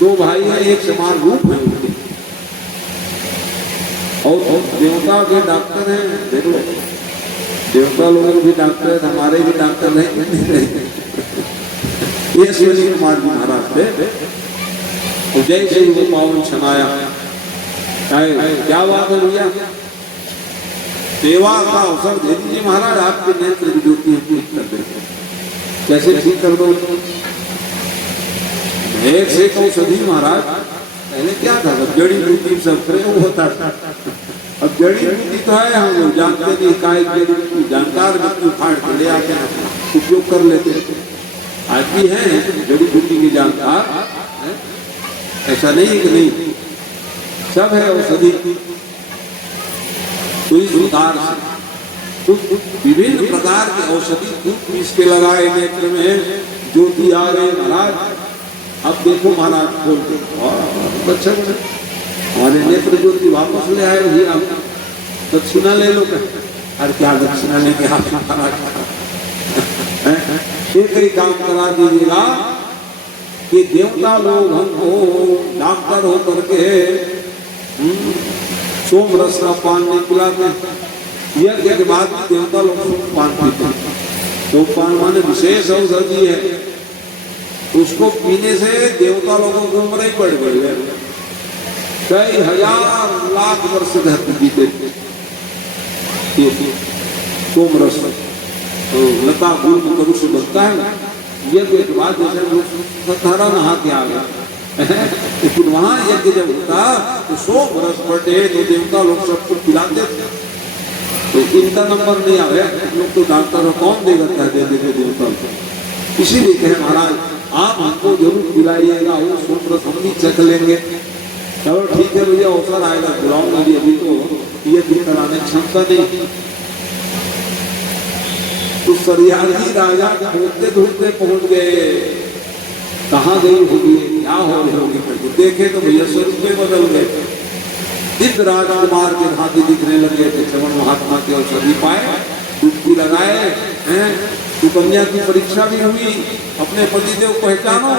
दो भाई हैं, एक समान रूप है उनके, और देवता के डॉक्टर हैं। देखो देवता लोग भी डॉक्टर है, हमारे भी डॉक्टर नहीं। ये अश्विनी कुमार जी महाराज थे। जय श्री वो पावन छनाया। क्या बात है भैया, सेवा का अवसर दे दीजिए महाराज, आपके नेत्र की ज्योति हम ठीक कर देते। कैसे ठीक कर दो? एक से औषधि महाराज, पहले क्या था, जड़ी बूटी सब प्रयोग होता था। अब जड़ी बूटी तो है, हम लोग जानते नहीं, काय जड़ी बूटी जानकार व्यक्ति फाड़ के ले आके उपयोग कर लेते हैं। आज भी है जड़ी बूटी की जानकार, ऐसा नहीं है कि नहीं, सब है औषधि। तो इस प्रकार से विभिन्न प्रकार के औषधि दूध पीस के लगाए नेत्र में, ज्योति आ गई महाराज। अब देखो महाराज खोल के, अच्छा हमारे नेत्र ज्योति वापस ले आए भैया, दक्षिणा ले लो। अरे क्या दक्षिणा लेके आप महाराज, एक ही काम करा दीजिएगा कि देवता लोग हमको डॉक्टर होकर के सोम रस का पान नहीं पिलाते, यज्ञ के बाद देवता लोग सोम पान पीते। सोम पान माने विशेष औषधि है, उसको पीने से देवता लोगों को उम्र ही बढ़ गई है, कई हजार लाख वर्ष धरती जीते। सोम रस तो लता गुल करू से बनता है, यज्ञ के बाद जैसे लोग सतारा नहा के आ गया, लेकिन वहां यज्ञ जब होता तो 100 वर्ष बढ़े तो देवता लोग सबको पिलाते थे। तो इनका नंबर नहीं आया, लोग तो डॉक्टर कौन देगा, क्या दे देते देवता को। इसीलिए कहे महाराज आप हमको जरूर पिलाइएगा, वो सोच रस हम भी चख लेंगे। चलो ठीक है भैया, अवसर आएगा बुलाऊंगा, अभी तो यज्ञ कराने क्षमता नहीं। तो सरियाली राजा ढूंढते ढूंढते पहुंच गए, कहाँ गई होगी, क्या हो रही होगी करके देखे तो भैया स्वरूप में बदल गए। दिव्य राजकुमार के हाथी दिखने लगे थे, श्रवण महात्मा के औषधि पाए, डुबकी लगाए हैं। सुकन्या की परीक्षा भी हुई, अपने पतिदेव पहचानो,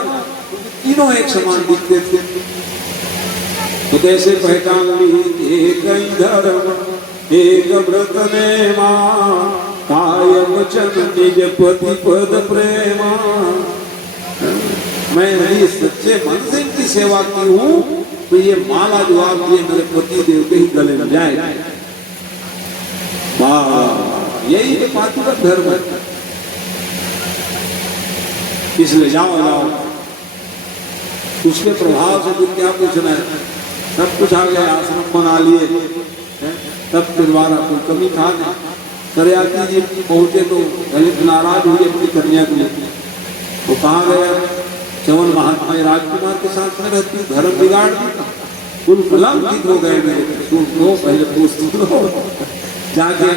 तीनों एक समान दिखते थे। तो कैसे पहचान ली, एक धर्म एक व्रत ने मां, कायम चंद निज पति पद प्रेमा। मैं यदि सच्चे मन से इनकी सेवा की हूँ तो ये माला जो आप दिए मेरे पति देव के ही गले में जाएगा। वाह, यही तो पातिव्रत धर्म है। इसलिए जाओ जाओ, उसके प्रभाव से कुछ क्या पूछना है, सब कुछ आ गया, आश्रम बना लिए, सब परिवार कोई कमी था नहीं। सरियाती जी पहुंचे तो ललित नाराज हुए अपनी कन्या को लेकर। वो कहाँ गया, चवन महात्मा राजकुमार के साथ में रहती, धर्म बिगाड़ दी, कुल कलंकित हो गए मेरे। सुनो पहले पूछ लो जाके,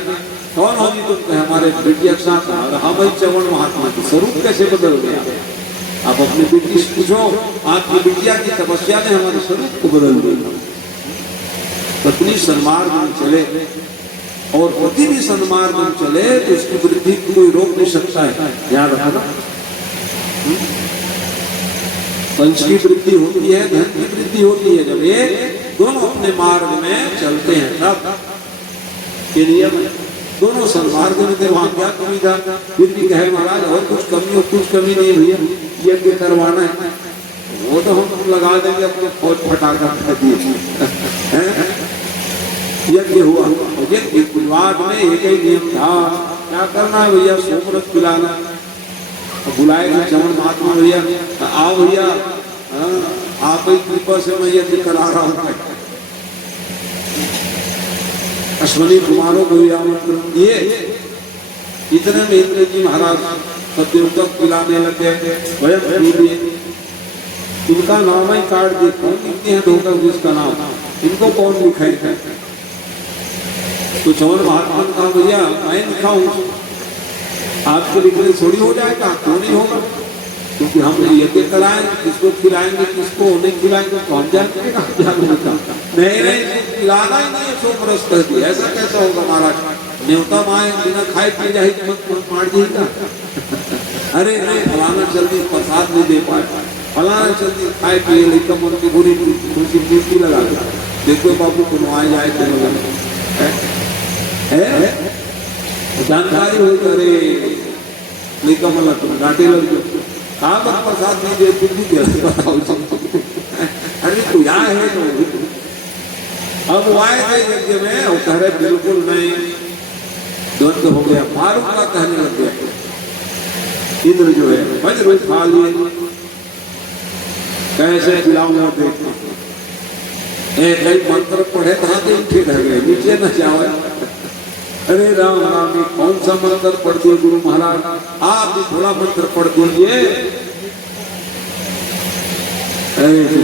कौन होगी तुम? कहे हमारे बिटिया के साथ। हाँ भाई, चवन महात्मा की स्वरूप कैसे बदल गया? आप अपनी बेटी से पूछो, आपकी बिटिया की तपस्या ने हमारे स्वरूप को बदल दिया। पत्नी सन्मार्ग में चले और पति भी सन्मार्ग में चले तो उसकी वृद्धि को कोई रोक नहीं सकता है, याद रखना। वंश की वृद्धि होती है, धन की वृद्धि होती है जब ये दोनों अपने मार्ग में चलते हैं, तब के नियम दोनों सन्मार्ग में थे। वहां क्या कमी था? फिर भी कहे महाराज और कुछ कमी हो, कुछ कमी नहीं भैया, यज्ञ करवाना है, वो तो हम लगा देंगे अपने फौज फटाकर दिए। यज्ञ हुआ, यज्ञ विवाद में एक ही नियम था, क्या करना है भैया, सोमरस पिलाना। बुलाएगा चवन महात्मा, भैया आओ भैया, आप ही कृपा से मैं यज्ञ करा रहा हूँ। अश्विनी कुमारों को आमंत्रण दिए, इतने में इंद्र जी महाराज सत्यु तक पिलाने लगे, स्वयं पी लिए। इनका नाम ही काट दी, कौन लिखते हैं धोकर जिसका नाम, इनको कौन लिखाएगा? तो चवन महात्मा ने कहा भैया मैं लिखा हूँ, आपके लिखने थोड़ी हो जाएगा, क्यों नहीं होगा? क्योंकि हम यज्ञ कराएं, किसको खिलाएंगे किसको नहीं खिलाएंगे तो हम जाएंगे कहाँ? नहीं खिलाना ही नहीं है, सोमरस कर दिया। ऐसा कैसा होगा महाराज? न्योता माए बिना खाए पी जाए मत मार जाएगा। अरे नहीं फलाना जल्दी प्रसाद नहीं दे पाए, फलाना चलती खाए पिए लेकर मन की बुरी खुशी ड्यूटी लगा दो। देखो बाबू तुम आए जाए तुम जानकारी हो करे लेकर मतलब तुम डांटे लग जाओ कहा मत प्रसाद नहीं दे तुम भी दे अरे तू यहाँ है तो अब वो आए थे यज्ञ में वो कह रहे बिल्कुल नहीं द्वंद्व हो गया फारूक का कहने लग गया इंद्र जो है वज्र खा लिए कैसे खिलाऊंगा देखना कई मंत्र पढ़े कहा थे उठे रह गए नीचे न जाओ। अरे राम राम ये कौन सा मंत्र पढ़ दिए गुरु महाराज आप भी थोड़ा मंत्र पढ़ दीजिए।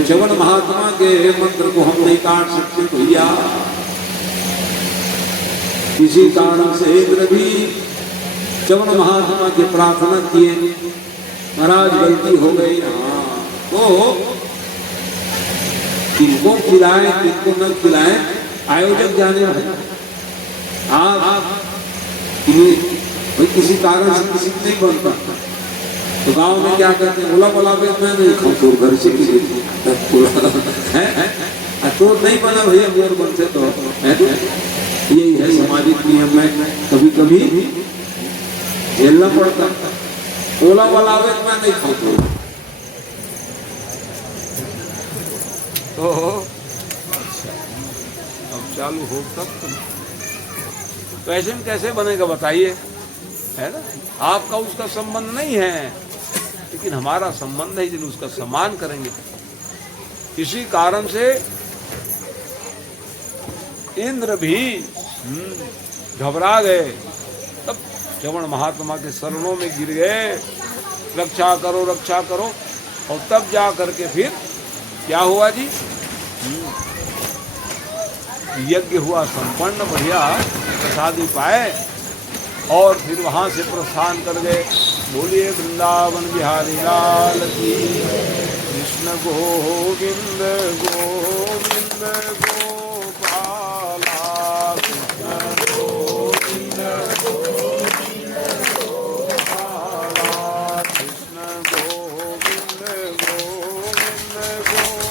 च्यवन महात्मा के मंत्र को हम नहीं काट सकते भैया किसी कारण से इंद्र भी च्यवन महात्मा की प्रार्थना किए महाराज गलती हो गई। हाँ तो किनको खिलाए किनको न खिलाए आयोजक जाने वाले आप किसी कारण से किसी नहीं बनता तो गांव में क्या कहते हैं बोला बोला मैं नहीं खाऊं तो घर से तो नहीं बना भैया मोर बनते तो यही है सामाजिक नियम में कभी कभी झेलना पड़ता। ओला वाला मैं नहीं खाऊं तो अब चालू हो तब तो ऐसे में कैसे बनेगा बताइए है ना। आपका उसका संबंध नहीं है लेकिन हमारा संबंध है इसलिए उसका सम्मान करेंगे। इसी कारण से इंद्र भी घबरा गए तब च्यवन महात्मा के शरणों में गिर गए रक्षा करो और तब जा करके फिर क्या हुआ जी यज्ञ हुआ संपन्न बढ़िया प्रसादी पाए और फिर वहां से प्रस्थान कर गए। बोलिए वृंदावन बिहारी लाल की कृष्ण गोविंद गोविंद गोपाला कृष्ण गोविंद गोविंद गोपाला कृष्ण गोविंद गोविंद गोपाला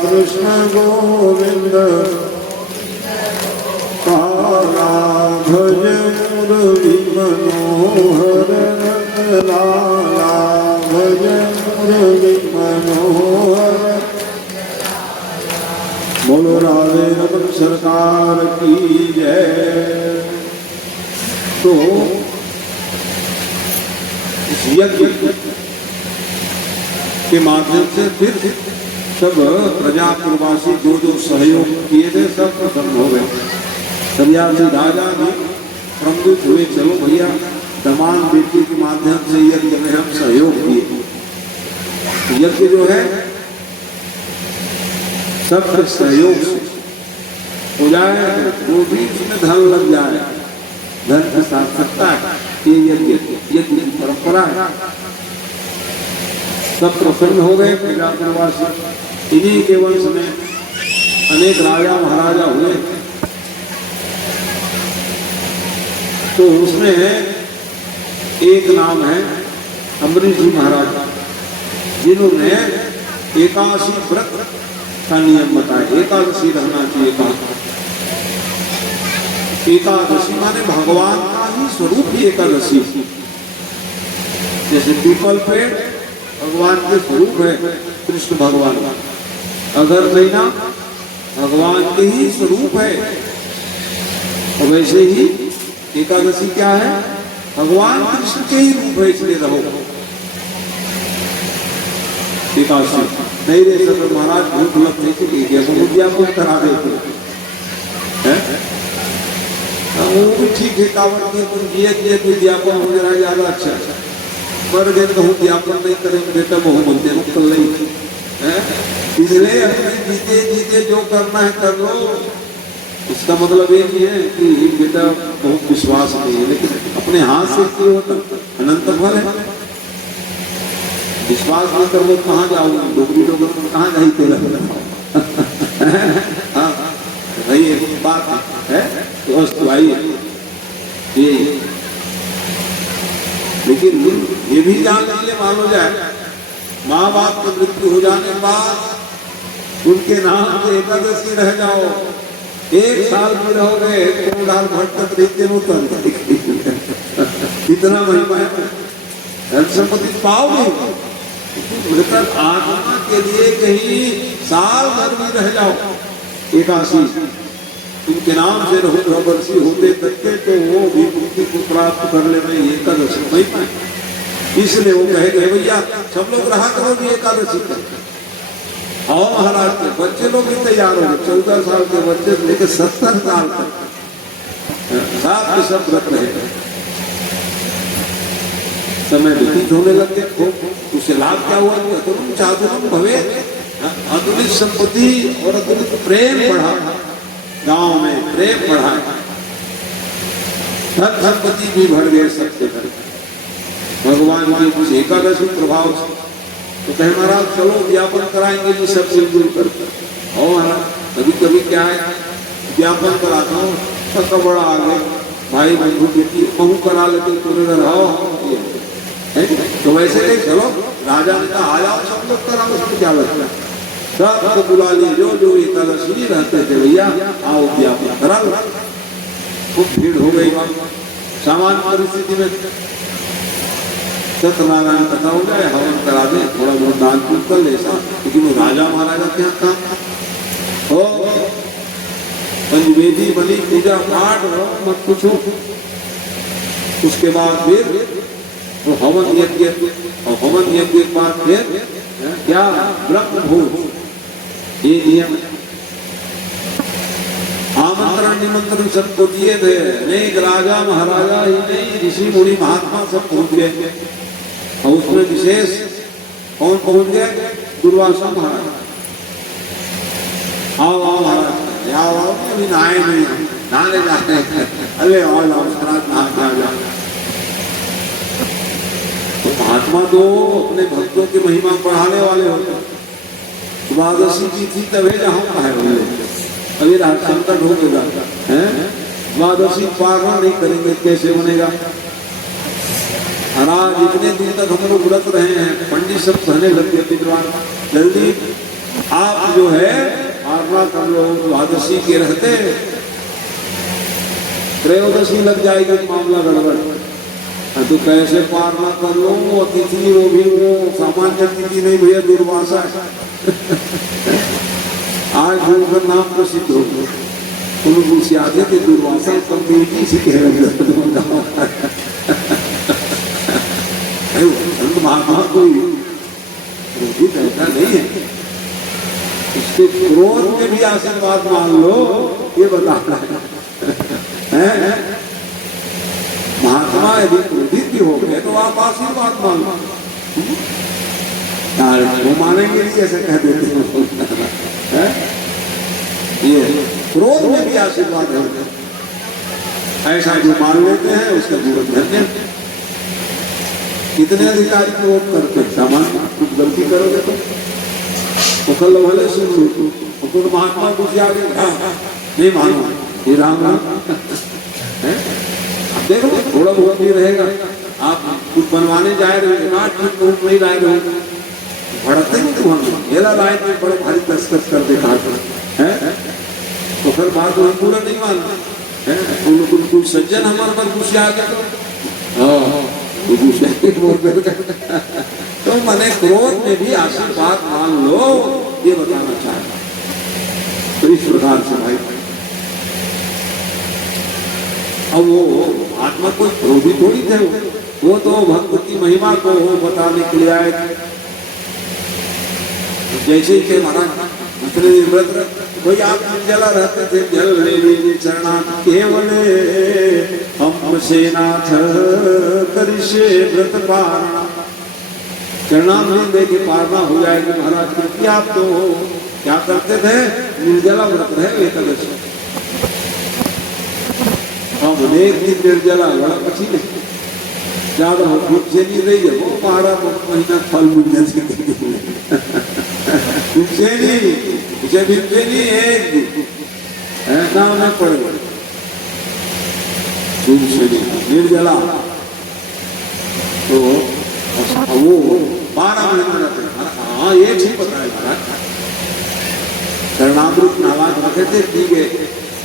कृष्ण गोविंद पाला भज मुरली मनोहर लाला भज मुरली मनोहर। बोलो राधे रमन सरकार की जय। तो इस यज्ञ के माध्यम से फिर सब प्रजापुरवासी जो जो सहयोग किए थे सब प्रसन्न हो गए। सन्यासी राजा भी प्रमुख हुए, चलो भैया दमान बेटी के माध्यम से यज्ञ में हम सहयोग किए। यज्ञ जो है सबके सहयोग से हो जाए, वो भी उसमें धन लग जाए, धन के साथ सकता है, ये यज्ञ की परंपरा है। सब प्रसन्न हो गए प्रजापुरवासी। इन्हीं के वंश में अनेक राजा महाराजा हुए। तो उसमें एक नाम है अम्बरीश जी महाराज, जिन्होंने 81 व्रत का नियम बताया। एकादशी रहना चाहिए। एकादशी माने भगवान का ही स्वरूप ही एकादशी। जैसे पीपल पे भगवान के स्वरूप है कृष्ण भगवान, अगर महीना भगवान के ही स्वरूप है, और वैसे ही एकादशी क्या है, भगवान कृष्ण के ही रूप है, इसलिए रहो एकादशी। नहीं रे सब महाराज भूख लग नहीं थी, उद्यापन करा देते वो भी ठीक है। कावड़ के तुम उद्यापन हो जाए ज्यादा अच्छा है। पर गए तो उद्यापन नहीं करेंगे बेटा बहु बनते मुक्तल नहीं है। इसलिए अपने जीते जीते जो करना है कर लो। इसका मतलब ये नहीं है कि बेटा बहुत विश्वास नहीं है, लेकिन अपने हाथ से क्यों अनंत फल है। विश्वास नहीं कर लो कहाँ जाओगे, डोगरी लोगों को कहाँ जाई तेरा हाँ भाई एक बात है तो भाई ये, लेकिन ये भी जान लीजिए मान लो जाए माँ बाप की मृत्यु हो जाने के बाद उनके नाम से एकादशी रह जाओ, 1 साल भी रहोगे तो डाल भटक रीते इतना महिमा है, धन संपत्ति पाओगे। मृतक आत्मा के लिए कहीं साल भर भी रह जाओ एकादशी उनके नाम से रघुवर्षी होते तक तो वो भी मुक्ति को प्राप्त कर ले में एकादशी नहीं पाए। इसलिए वो कहे भैया सब लोग रहा करो भी एकादशी कर। और महाराज के बच्चे लोग भी तैयार हो गए, 14 साल के बच्चे लेकर 70 साल तक रात के सब व्रत रहे। समय व्यतीत होने लग गए, उसे लाभ क्या हुआ, तुम चातुर्य भवे, अतुलित संपत्ति और अतुलित प्रेम बढ़ा, गांव में प्रेम बढ़ा, धन संपत्ति भी बढ़ गए सबसे घर। भगवान की कुछ एकादशी प्रभाव से तो कहे महाराज चलो ज्ञापन कराएंगे जी सब मिलजुल कर। और कभी कभी क्या है ज्ञापन कराता हूँ सबका बड़ा आ गए भाई बंधु बेटी बहु करा लेते तुरंत रहो तो वैसे नहीं चलो राजा ने कहा आ जाओ सब लोग कराओ, उसमें क्या लगता है। सबको बुला लिए जो एकादशी रहते थे भैया आओ ज्ञापन करा लो। खूब भीड़ हो गई। सामान्य परिस्थिति में सत्यनारायण कथा हो जाए, हवन करा दे, थोड़ा बहुत दान पुण्य कर ले ऐसा, लेकिन वो राजा महाराजा क्या था हो पंचवेदी बनी पूजा पाठ मत पूछो। उसके बाद फिर वो हवन यज्ञ, और हवन यज्ञ के बाद फिर क्या ब्रह्म भोज, ये नियम। आमंत्रण निमंत्रण सबको दिए थे, अनेक राजा महाराजा ही नहीं ऋषि मुनि महात्मा सब पहुंच गए। और उसमें विशेष कौन पहुंच गए, दुर्वासा महाराज। आओ आओ महाराज आओ आओ, अभी नहाए नहीं, नहाने जाते हैं, अरे आओ आओ महाराज नहा जा। तो महात्मा तो अपने भक्तों की महिमा बढ़ाने वाले होते हैं। द्वादशी की थी तभी जहाँ है अभी संकट हो गया है, द्वादशी पारण नहीं करेंगे कैसे बनेगा। महाराज इतने दिन तक हम लोग व्रत रहे हैं, पंडित सब कहने लगे विद्वान जल्दी आप जो है पारणा कर लो, द्वादशी के रहते त्रयोदशी लग जाएगी मामला गड़बड़। तो कैसे पार ना कर लो, अतिथि वो भी वो सामान्य अतिथि नहीं भैया, दुर्वासा है। आज उनका नाम प्रसिद्ध हो गया, उनसे आते थे दुर्वासा कम्युनिटी से कह रहे संत महात्मा कोई रोहित ऐसा नहीं है, उसके क्रोध में भी आशीर्वाद मान लो, ये बताना है। महात्मा यदि क्रोधित भी हो गए तो आप आशीर्वाद मान लो, वो मानेंगे नहीं ऐसे कह देते हैं। ये क्रोध में भी आशीर्वाद है, ऐसा जो मान लेते हैं उसका जीवन धन्य। कितने अधिकारी क्रोध करते, सामान्य कुछ गलती करोगे तो कल वाले सुन लो, तो महात्मा कुछ आगे नहीं मानो, ये राम राम है। अब देखो थोड़ा बहुत भी रहेगा, आप कुछ बनवाने जा रहे हो, नाट नहीं लाए रहे हो, भड़कते नहीं तुम्हारा, मेरा लाए थे बड़े भारी दस्तखत कर देखा है, तो फिर बात वो पूरा नहीं मानना है। कुछ सज्जन हमारे पर गुस्से आ गया तो मने क्रोध में भी आशीर्वाद मान लो, ये बताना चाहता तो इस प्रकार से भाई। अब वो आत्मा कोई क्रोधी थोड़ी थे, वो तो भक्त की महिमा को बताने के लिए आए। जैसे ही थे महाराज इतने व्रत, भाई आप जला रहते थे, जल ले चरणा केवले हम सेनाथ करिशे व्रत पारणा, चरणामृत दे के पारना हो जाएगी महाराज। क्योंकि आप तो क्या करते थे, निर्जला व्रत है एकादशी, हम अनेक दिन निर्जला बड़ा पची नहीं ज्यादा हो, भूख से नहीं रही है वो 12 महीना फल मिल जाए, उसे नहीं एक नाम न पड़ गए निर्जला, तो वो 12 महीना रहते। हाँ ये ठीक पता है महाराज, चरणामृत नाराज रखे थे, ठीक है,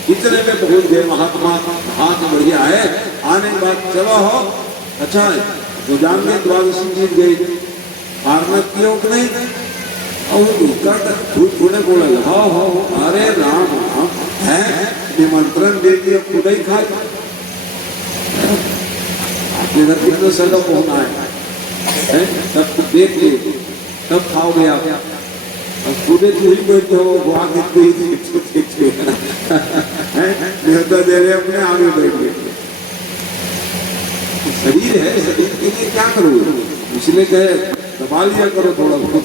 इतने में पहुंच गए महात्मा, हाथ बढ़िया है। आने के बाद चलो हो अच्छा है, जो जान गए द्वादशी जीत गई, पारना किया कि नहीं, थोड़े बोले हो अरे राम राम है, निमंत्रण दे दिया खुद ही खा, इधर कितने सगा होना है, तब देख के तब खाओगे आप, पूरे ही बैठे हो वहां न्योता दे रहे अपने आगे बैठ गए। शरीर है, शरीर के लिए क्या करोगे, इसलिए कहे दबा लिया करो थोड़ा बहुत,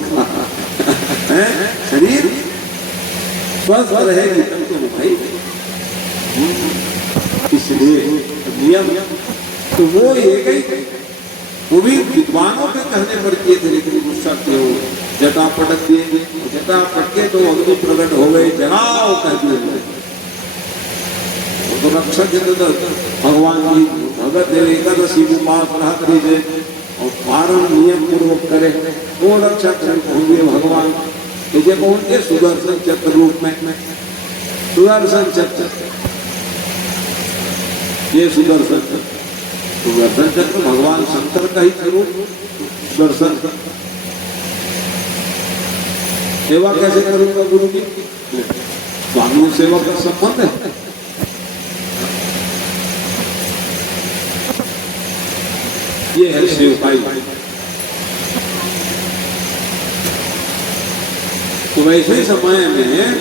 शरीर स्वस्थ रहेगी तब तो भाई, इसलिए नियम तो वो ये गई, वो भी विद्वानों के कहने पर किए थे, लेकिन गुस्सा क्यों, जटा पटक दिए, जटा पटके तो अग्नि प्रकट हो गए, जलाओ कह दिए, तो रक्षक भगवान की भगत देव एकादशी उपास रहा करीजे और पारण नियम पूर्वक करे, वो रक्षक होंगे भगवान, जैसे पहुंचे सुदर्शन चक्र रूप में, सुदर्शन चक्र, ये सुदर्शन चक्र, सुदर्शन चक्र भगवान शंकर का ही स्वरूप, सुदर्शन सेवा कैसे करूंगा गुरु की, स्वामी सेवा का संबंध है। ये है सेवकाई। तो वैसे समय में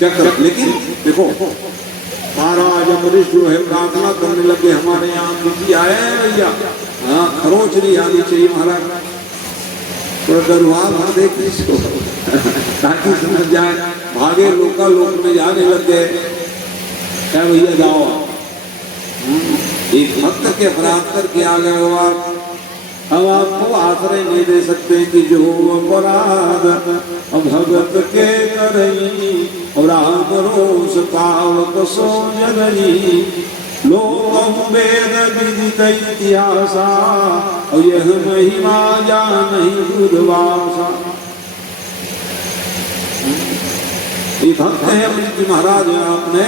चक्र, लेकिन देखो महाराज अमरीश जो है प्रार्थना करने लगे, हमारे यहाँ अतिथि आए हैं भैया, हाँ खरोच नहीं आनी चाहिए महाराज, तो डरवा भर दे किसको ताकि समझ जाए, भागे लोका लोक में जाने लग गए, क्या भैया जाओ, एक भक्त के अपराध करके आ गए हो आप, हम आपको आश्रय नहीं दे सकते कि जो अपराध भगत के करई, राम रोष पावक सो जगई, लोक वेद विदित इतिहासा, और यह महिमा जानहि बुधवासा। ये भक्त है अमरीश जी महाराज, आपने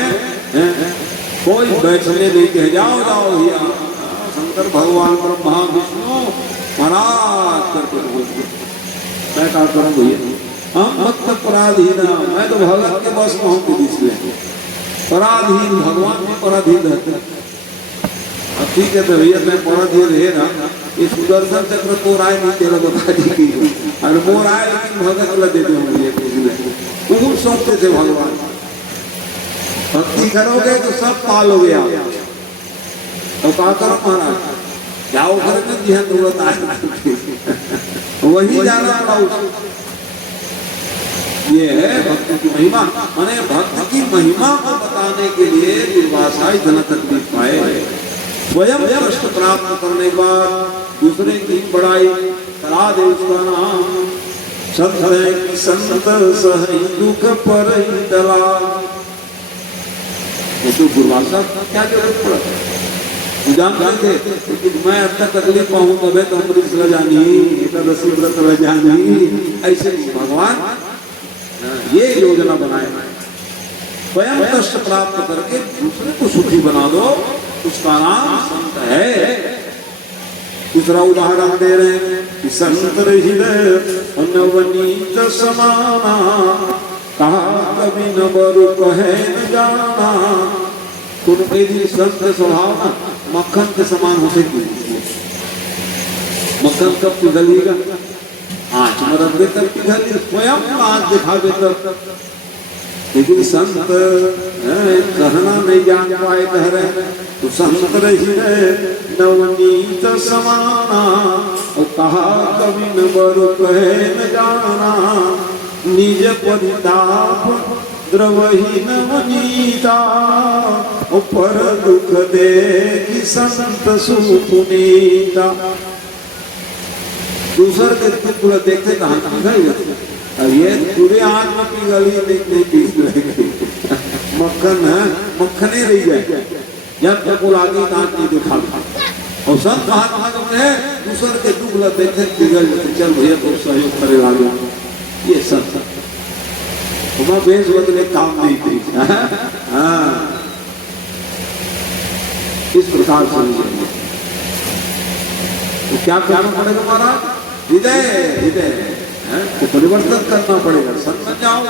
कोई बैठने नहीं कहे जाओ जाओ भैया, शंकर भगवान ब्रह्मा विष्णु महाराज करके बोलते, मैं क्या करूँ भैया, हम मत पराधीन, मैं तो भगत के बस में हूँ, इसलिए पराधीन, भगवान भी पराधीन रहते। अब ठीक है तो भैया मैं पराधीन रहे ना, ये सुदर्शन चक्र तो राय नहीं तेरा बता दी की, और मोर आए लेकिन भगत वाला देते होंगे, खूब सौंपते थे भगवान। भक्ति करोगे तो सब पालोगे आप, तो क्या करो महाराज, जाओ घर में जिहन जरूरत आए वही जाना पड़ा उसको। ये है भक्ति की महिमा, माने भक्त की महिमा को बताने के लिए दुर्वासा इतना तकलीफ पाए, स्वयं कष्ट प्राप्त करने के बाद दूसरे की बड़ाई करा दे उसका नाम, संत है कि संत सही दुख पर ही टला। ये तो दुर्वासा क्या जरूरत पड़ा, जानते थे लेकिन मैं अच्छा तकलीफ पाऊँ तबे तो अमृत ल जानी, एकादशी व्रत ल जानी, ऐसे नहीं भगवान ये योजना बनाए, स्वयं कष्ट प्राप्त करके दूसरे को सुखी बना दो, उसका नाम संत है। दूसरा उदाहरण दे रहे हैं कि संत हृदय नवनीत समाना, कहा कभी न बरु कहे न जाना। तुमके भी संत स्वभाव ना मक्खन के समान होते, मक्खन कब पिघलेगा, आँच मरद दे तब पिघली, स्वयं आँच दिखा दे तब। लेकिन संत कहना नहीं जान पाए कह रहे, तो संत रही नवनीत समाना, और कहा कभी न बरु कहे न जाना। निज परिताप द्रवही नवनीता, पर दुख दे कि संत सुपुनीता। दूसर के तुम देखते कहाँ पिघल जाते, अब ये पूरे आँख में पिघली नहीं पिघलेगी, मक्खन है मक्खने रही जाए, जब तक वो आगे दांत नहीं दिखा। और सब कहा है दूसर के दुख ल देखे पिघल जाते, चल भैया तो सहयोग करे लागे, ये सब तुम्हारा बेस बदले काम नहीं थी। हाँ इस प्रकार से तो क्या करना पड़ेगा महाराज, हृदय हृदय को परिवर्तन करना पड़ेगा, संत बन जाओ।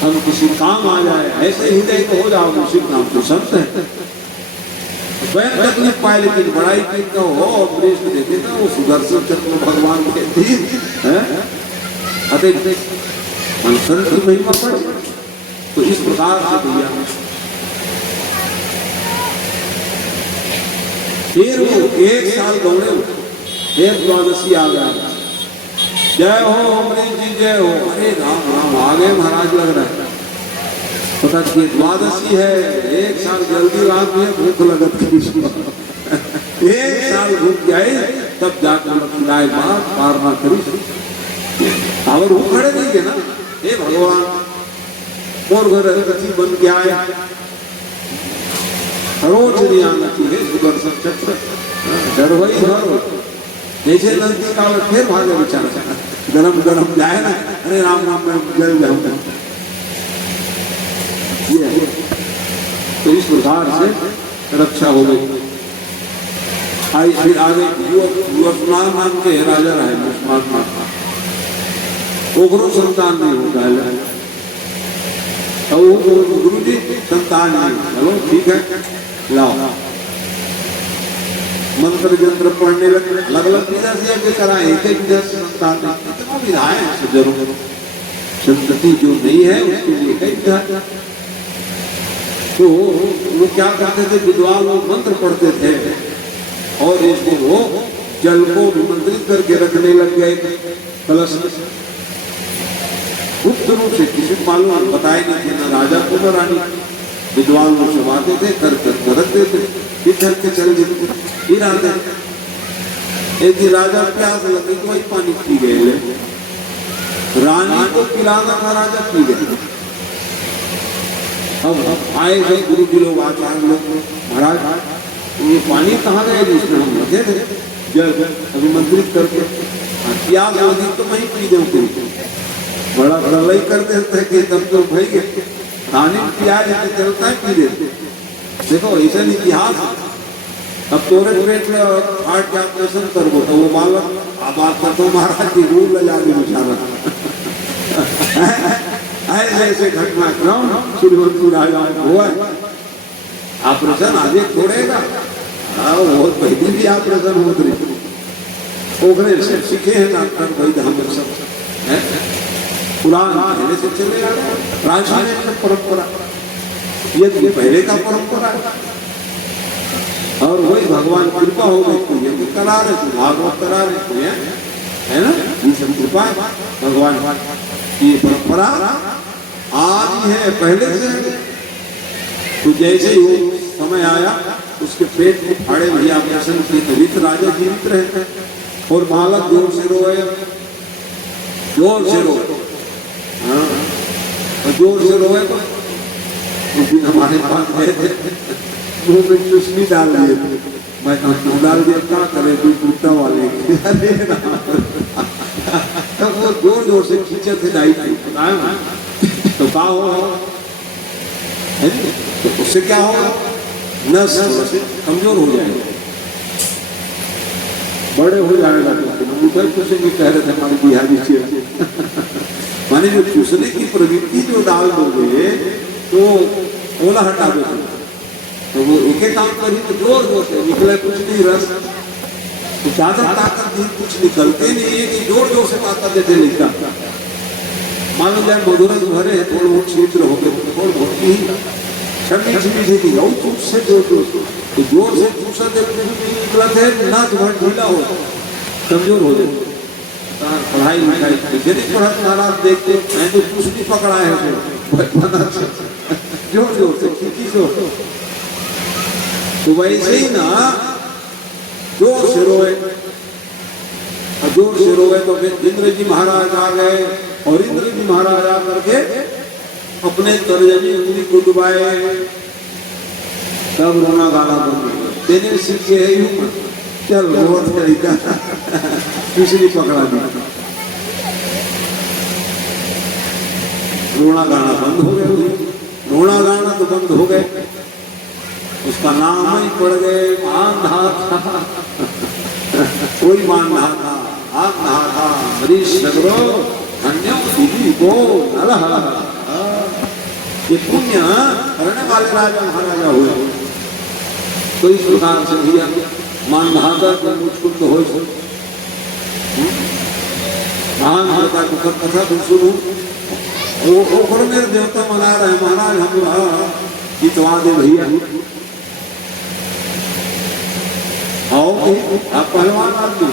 हम किसी काम आ जाए ऐसे हृदय को हो जाओ, उसी नाम तो संत है। स्वयं तकलीफ पाए लेकिन बड़ाई की तो हो, अमरीश को देते ना वो सुदर्शन चक्र भगवान के तीर मन संत की महिमा पड़े। तो इस प्रकार से भैया फिर वो एक साल दौड़े, फिर द्वादशी आ गया, जय हो अमरीश जी जय हो, अरे राम राम आ गए महाराज लग रहा है, पता कि द्वादशी है, एक साल जल्दी रात में भूख लगत एक साल भूख जाए तब जाकर खिलाए बात पार ना करी। और वो खड़े नहीं थे ना, हे भगवान मोर घर कथी बन के आए, रोज नहीं आना चाहिए सुदर्शन चक्र, डर वही घर जैसे नजदीक आवे फिर भागे बेचारा, गरम गरम जाए ना, अरे राम राम मैं जल जाऊंगा। ये तो इस प्रकार से रक्षा हो गई। आई फिर आगे युवमान नाम के राजा रहे मुस्मान, ओकरो संतान नहीं होता है, तो गुरु जी संतान नहीं, चलो ठीक है लाओ, मंत्र यंत्र पढ़ने लगे, अलग अलग विधा से कराए, एक एक विधा से संतान कितना विधाएं हैं, जरूर संतति जो नहीं है उसके लिए कई विधा। तो वो क्या करते थे, विद्वान लोग मंत्र पढ़ते थे और इसको वो जल को निमंत्रित करके रखने लग गए कलश में, गुप्त रूप से, किसी को मालूम बताए नहीं थे, न राजा को न रानी। विद्वान लोग सब आते थे, कर रखते थे, फिर घर के चल देते, फिर आते। एक दिन राजा प्यास लगी तो वही पानी पी गए, रानी को पिलाना था, राजा पी गए। अब आए गए गुरु जी लोग, आचार्य लोग, महाराज ये पानी कहाँ गए जिसमें हम रखे थे, जल अभिमंत्रित करके प्यास लगी तो वही पी जाऊँ, बड़ा प्रलय कर देते कि तब तो भाई रानी प्याज चलता है पी देते, देखो ऐसा इतिहास। अब तोरे पेट में हार्ट का ऑपरेशन करबो तो वो बालक आबाद करतो महाराज की रूल ले जाके बेचारा ऐसे घटनाक्रम श्रीमंतपुर राजा हुआ। ऑपरेशन आगे छोड़ेगा बहुत पहले भी ऑपरेशन होत रही ओकरे से सीखे हैं डॉक्टर वैद्य हम सब पुराण पहले से चले आ रहे प्राचीन परंपरा ये पहले का परंपरा और वही भगवान कृपा हो गई तो ये करा रहे भागवत करा रहे है ना ये सब कृपा भगवान की परंपरा आज है पहले से। तो जैसे ही वो समय आया उसके पेट को फाड़े भैया ऑपरेशन किए तभी तो राजा जीवित रहे और बालक जोर से रोए जोर से रो जोर से रोए तो उस दिन हमारे पास गए थे मुंह में चुस्मी डाल दिए थे। मैं क्यों डाल दिया क्या करे कोई कुत्ता वाले तो वो जोर जोर से खींचे थे डाई तो क्या हो तो उससे क्या होगा नस कमजोर हो जाएगा बड़े हो जाएगा। उधर चूसेंगे कह रहे थे हमारे बिहारी से माने जो चूसने की प्रवृत्ति जो डाल दोगे तो ओला हटा दो तो वो एक एक काम करी तो जोर जोर से निकले कुछ नहीं रस तो ज्यादा ताकत नहीं कुछ निकलते नहीं है कि जोर जोर से ताकत देते निकला। मान लो जाए मधुरस भरे थोड़ा बहुत क्षेत्र हो गए थोड़ा बहुत ही ठंडी ठंडी थी चूस से जोर जोर तो जोर से चूसा देते निकला थे ना तुम्हारा ढीला हो कमजोर हो जाए। पढ़ाई लिखाई यदि पढ़ा नाराज देखते मैं तो कुछ नहीं पकड़ा है जोर जोर से खींची जोर तो वैसे ही ना जोर से रोए तो इंद्र जी महाराज आ गए और इंद्र जी महाराज आ करके अपने तर्जनी उंगली को डुबाए तब रोना गाना बन गया तेने सीखे है यूं चल बहुत तरीका दूसरी पकड़ा दी रोना गाना बंद हो गया। रोना गाना तो बंद हो गए उसका नाम ही पड़ गए मानधाता कोई मानधाता आत्मधाता मरीश नगरो धन्यो दीदी को नलह ये पुण्य करने वाले राजा महाराजा हुए तो इस प्रकार से भैया मानधाता को मुझको तो हो महानता की कथा तो सुनू वो मेरे देवता मना रहे महाराज हम जितवा दे भैया आओ आप पहलवान आदमी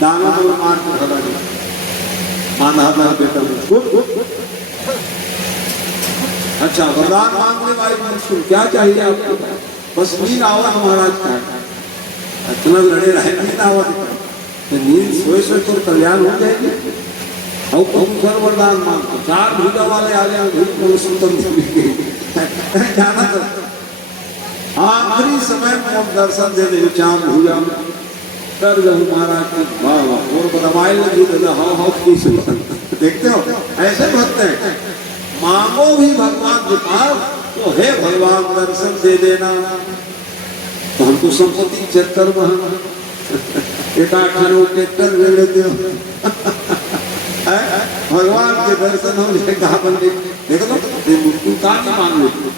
दाना तो मार के खड़ा मानधाता बेटा अच्छा वरदान मांगने वाले मनुष्य क्या चाहिए आपको बस नींद आवा महाराज का इतना लड़े रहे नींद आवा तो नींद सोए सोए तो कल्याण हो जाएगी और सर वरदान मांगो 4 भूजा वाले आ गए जाना आखिरी समय में दर्शन दे दे 4 भूजा कर जब महाराज की वाह और बदमाई लगी तो हाँ देखते हो ऐसे भक्त हैं मांगो भी भगवान के पास तो हे भगवान दर्शन दे देना तो हमको संपत्ति 76 में एक 8 ट्रैक्टर ले लेते हो भगवान के दर्शन हो जाए कहा बंदे देखो तो तू काम नहीं मांग लेते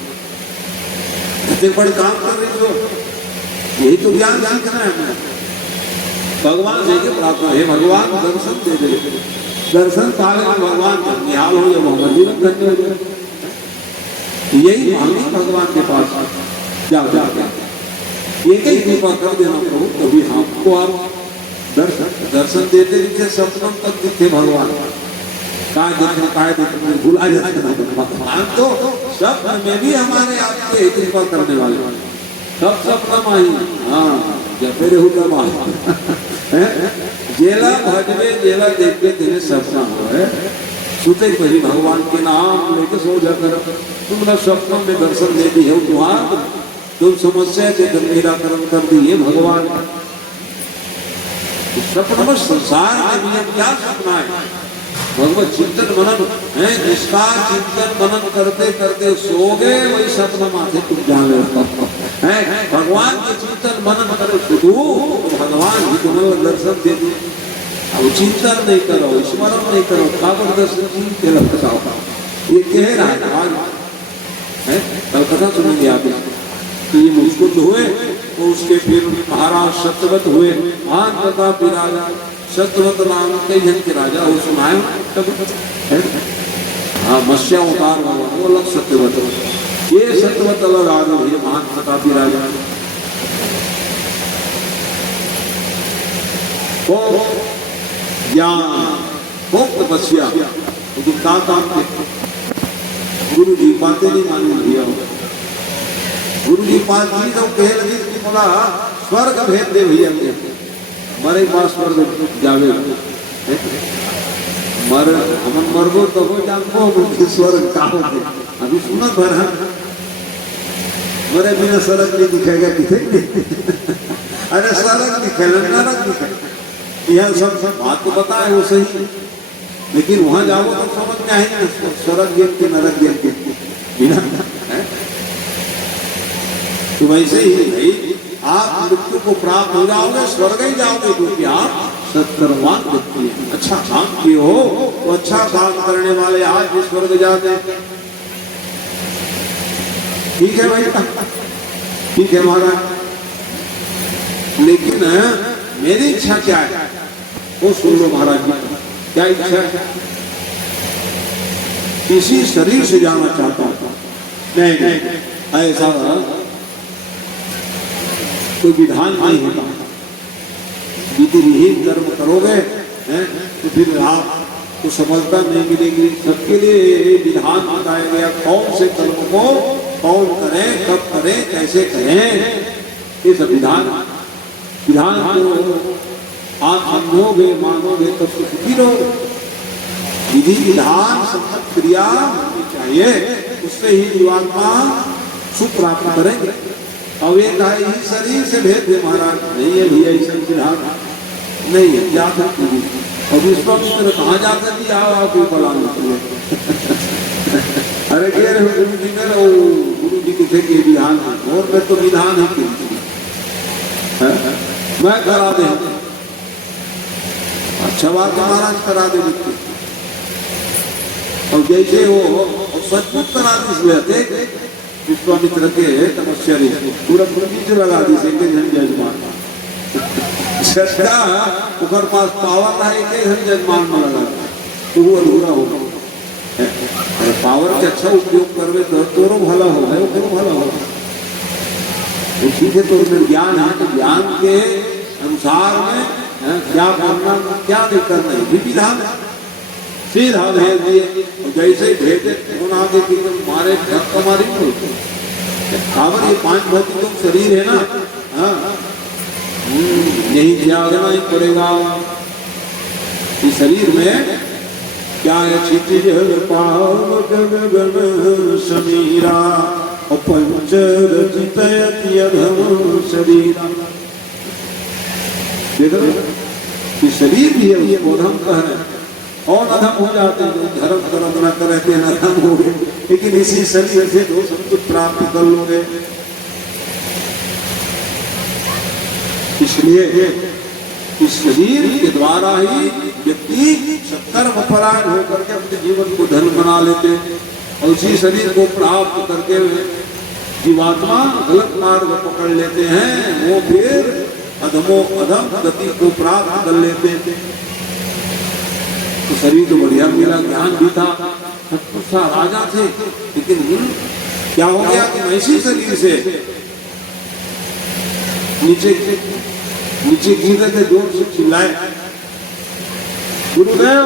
इतने बड़े काम कर रहे हो यही तो ज्ञान सीखना है हमें भगवान से के प्रार्थना हे भगवान दर्शन दे दे दर्शन पाले भगवान का निहाल हो जाए हमारा जीवन धन्य हो जाए यही मांगी भगवान के पास जाओ जाओ एक ही कृपा कर देना प्रभु तभी हमको आप दर्शन देते दिखे सपनों तक दिखे भगवान काय देखना भुला जाते भगवान तो सपन में भी हमारे आपके कृपा करने वाले सब सपना माही हाँ जपे रहू का माही जेला भजवे जेला देखते तेरे सपना हो है सुते पहले भगवान के नाम लेके सो जाकर तुमने सपनों में दर्शन दे दी है तुम्हारा तुम समस्या के निराकरण कर दिए भगवान सपना संसार में भी क्या सपना है भगवत चिंतन मनन है जिसका चिंतन मनन करते करते सो गए वही सपना माथे तुम जान ले है भगवान के चिंतन मनन करो शुरू तो भगवान ही तुम्हें दर्शन दे दे। अब चिंतन नहीं करो, स्मरण नहीं करो, काबर दर्शन की तेरा बताओ। ये कह रहा है भगवान है। कल कथा सुनेंगे आप कि ये मुस्कुद हुए तो उसके फिर महाराज सत्यवत हुए, महान प्रतापी राजा सत्यवत नाम कई जन के राजा वो सुनाए है। हाँ मत्स्य अवतार वो अलग सत्यवत, ये सत्यवत अलग आ गए, ये महान प्रतापी राजा। वो ज्ञान वो तपस्या तो काम थे। गुरु जी बातें नहीं मानी भैया, गुरु जी बात की तो कह लगी कि बोला स्वर्ग भेज दे भैया के मरे पास स्वर्ग जावे मर हमन मरबो तो हो जानको स्वर्ग का होते अभी सुना भर मरे बिना स्वर्ग नहीं दिखेगा किसे। अरे स्वर्ग दिखेगा नरक दिखेगा, यह सब बात तो पता है वो सही, लेकिन वहां जाओ तो समझ में आएगी स्वर्ग गेम के नरक गेम के बिना है। तो वैसे ही भाई आप मृत्यु को प्राप्त हो जाओगे, स्वर्ग ही जाओगे, क्योंकि आप सत्कर्मवान व्यक्ति हैं, अच्छा काम किए हो तो अच्छा काम करने वाले आज भी स्वर्ग जाते हैं। ठीक है भाई, ठीक है महाराज, लेकिन मेरी इच्छा क्या है वो सुन लो महाराज जी। क्या इच्छा है? किसी शरीर से जाना चाहता हूं। नहीं ऐसा कोई विधान नहीं होता। विधि विहीन कर्म करोगे हैं तो फिर आप तो सफलता नहीं मिलेगी। सबके लिए विधान बताया गया, कौन से कर्म को कौन करें, कब करें, कैसे करें, ये सब विधान को आप समझोगे मानोगे तब तो सुखी रहोगे। विधि विधान सम्मत क्रिया होनी चाहिए, उससे ही जीवात्मा सुख प्राप्त करेंगे। अब एक है ही शरीर से भेद दे महाराज, नहीं है भैया ऐसा विधान नहीं है, जा सकती है। और विश्वामित्र कहाँ जा सकती आओ कोई बड़ा नहीं। अरे कह रहे गुरु जी में गुरु जी किसे के विधान है और मैं तो विधान है मैं करा दे। अच्छा बात महाराज करा दे व्यक्ति, और जैसे वो सचमुच करा दी इसलिए विश्वामित्र के तपस्या पूरा बीच लगा दी से जजमान उकर पास पावर था एक जजमान में लगा तो वो अधूरा होगा। अरे पावर के अच्छा उपयोग करवे तो तोरो भला होगा, वो भला होगा। ठीक है, तो ज्ञान है तो ज्ञान के अनुसार में क्या करना क्या नहीं करना है विधान सीधा भेज दिए। जैसे भेजे होना आगे कि मारे हमारी खबर ये 5 भौतिक शरीर है ना, यही त्यागना ही पड़ेगा। इस शरीर में क्या है? क्षितिज समीरा और पंच रचित शरीरा। शरीर भी है ये अधम कह रहे हैं और अधम हो जाते हैं, धर्म कर्म न करते हैं अधम हो गए, लेकिन इसी शरीर से दो सब कुछ प्राप्त कर लोगे। इसलिए इस शरीर के द्वारा ही व्यक्ति सत्कर्म परायण होकर के अपने जीवन को धन बना लेते हैं, और उसी शरीर को प्राप्त करके जीवात्मा गलत मार्ग पकड़ लेते हैं, वो फिर अधमो अधम गति को प्राप्त कर लेते थे। तो शरीर तो बढ़िया मिला, ज्ञान भी था, सब कुछ था, राजा थे, लेकिन क्या हो गया कि इसी शरीर से नीचे गिर रहे थे, जोर से चिल्लाए गुरुदेव।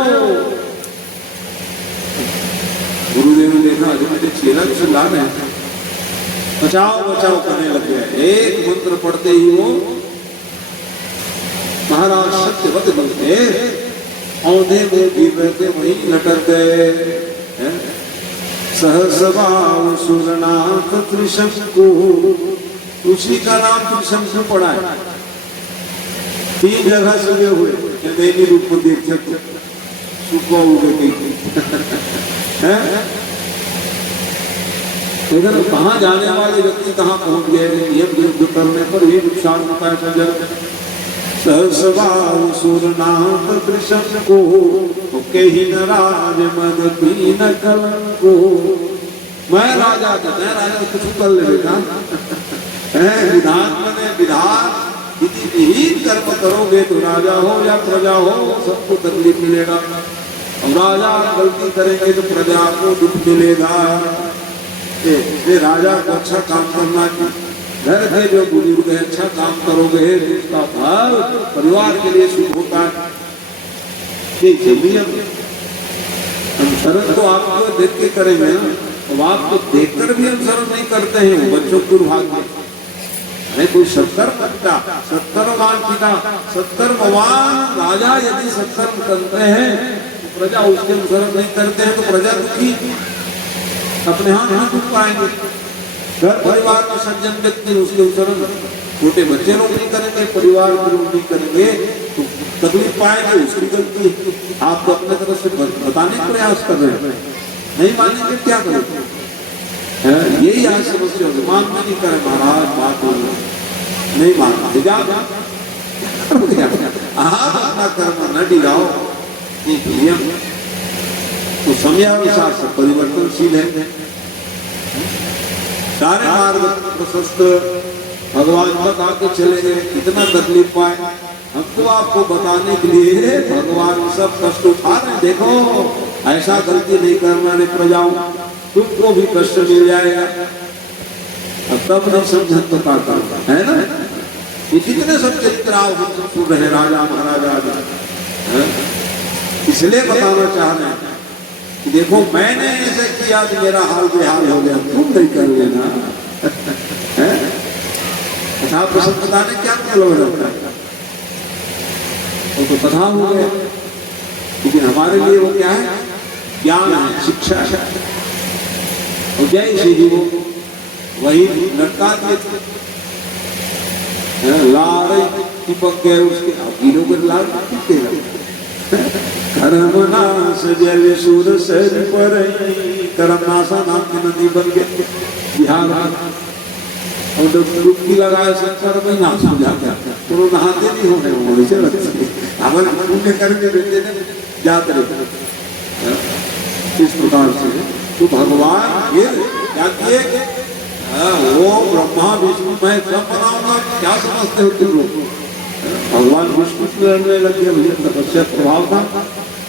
गुरुदेव ने देखा जो मेरे चेला चिल्ला रहे हैं, बचाओ बचाओ करने लग गए। एक मंत्र पढ़ते ही वो महाराज सत्यवत बन गए, औंधे में गिर रहे थे वहीं लटक गए। सहस्रभाव सुरनाथ त्रिशंकु, उसी का नाम त्रिशंकु पड़ा है। 3 जगह सजे हुए नैनी रूप को देख सकते, सुखा उगे लेकिन कहाँ जाने वाले व्यक्ति कहाँ पहुंच गए, नियम युद्ध करने पर ये नुकसान होता है। सजन सहसवासुरनाथ कृष्ण को के ही नाराज मद पीन कलंको। मैं राजा कुछ कर ले बेटा, विधान बने विधान, यदि विहीन कर्म करोगे तो राजा हो या प्रजा हो सबको तकलीफ मिलेगा। और राजा गलती करेंगे तो प्रजा को दुख मिलेगा। ये राजा को अच्छा काम करना चाहिए। घर के जो बुजुर्ग है अच्छा काम करोगे तो उसका फल परिवार के लिए शुभ होता है। अनुसरण तो आपको देख के करेंगे ना, अब आप तो देखकर भी अनुसरण नहीं करते हैं। वो बच्चों को भाग्य अरे कोई 70वान पिता 70वान राजा यदि सत्कर्म करते हैं तो प्रजा उसके अनुसरण नहीं करते हैं तो प्रजा दुखी, अपने हाथ नहीं दुख पाएंगे। घर परिवार में सज्जन व्यक्ति उसके अनुसरण, छोटे बच्चे लोग नहीं करेंगे, परिवार के लोग नहीं करेंगे तो तकलीफ पाएंगे, उसकी गलती। आप तो अपने तरफ से बताने का प्रयास कर रहे हैं, नहीं मानेंगे क्या करेंगे? यही आज समस्या होगी। मान नहीं करे महाराज, बात हो नहीं मानते आप अपना कर्म न डिगाओ। नियम तो समयानुसार सब परिवर्तनशील है। सारे मार्ग प्रशस्त भगवान बता के चले गए, कितना तकलीफ पाए। हमको आपको बताने के लिए भगवान सब कष्ट उठा रहे। देखो ऐसा गलती नहीं करना रे प्रजाओं, तुमको भी कष्ट मिल जाएगा। अब तब नहीं समझ तो का है ना। ये कितने सब चरित्र हम सुन रहे राजा महाराजा, इसलिए बताना चाह रहे हैं कि देखो मैंने ऐसे किया कि मेरा हाल बेहाल हो गया, तुम नहीं कर लेना। कथा प्रसंग बताने क्या मतलब रहता है, वो तो कथा हो गया। लेकिन हमारे लिए वो क्या है, ज्ञान है, शिक्षा है। और जय श्री जी वो वही लटका दिए लार चिपक गए उसके, हीरो को लार कर्मनाश जल सुर सर पर कर्मनाशा नाम की नदी बन गए बिहार। और जब डुबकी लगाए शंकर में नाश हो जाता है तो नहाते नहीं होने वाले से हमारे पुण्य करके बेटे ने जाते रहे। इस प्रकार से तो भगवान ये क्या किए, वो ब्रह्मा विष्णु मैं सब बनाऊंगा, क्या समझते हो तुम लोग? भगवान विष्णु लड़ने लग गए, भैया तपस्या प्रभाव था।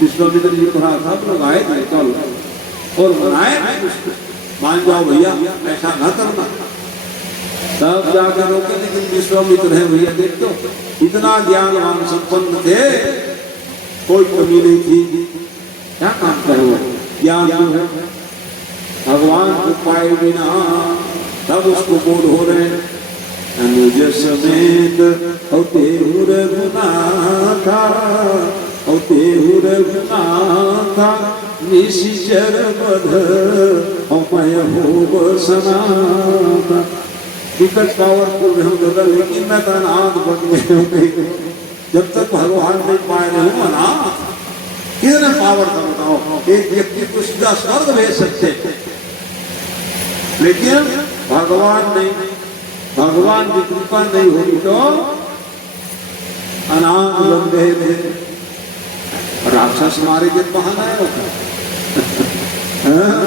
विश्वामित्र जी को सब लोग आए थे चल और बनाए मान जाओ भैया ऐसा न करना, तब जाकर रोके। लेकिन विश्वामित्र है भैया देख तो इतना ज्ञानवान संपन्न थे, कोई कमी नहीं थी। क्या काम करे वो ज्ञान जो है, भगवान को पाए बिना तब उसको बोध हो रहे। अनुज समेत होते रघुनाथा, होते रघुनाथा निशिचर बध अमय हो सनाथा। विकट पावरफुल है लेकिन मैं तो अनाथ बन गए। जब तक भगवान नहीं पाए रहे हूँ अनाथ, कितने पावर का बताओ। एक व्यक्ति को सीधा स्वर्ग भेज सकते, लेकिन भगवान नहीं, भगवान की कृपा नहीं होगी तो अनाथ बन गए थे। राक्षस मारे के बहाना है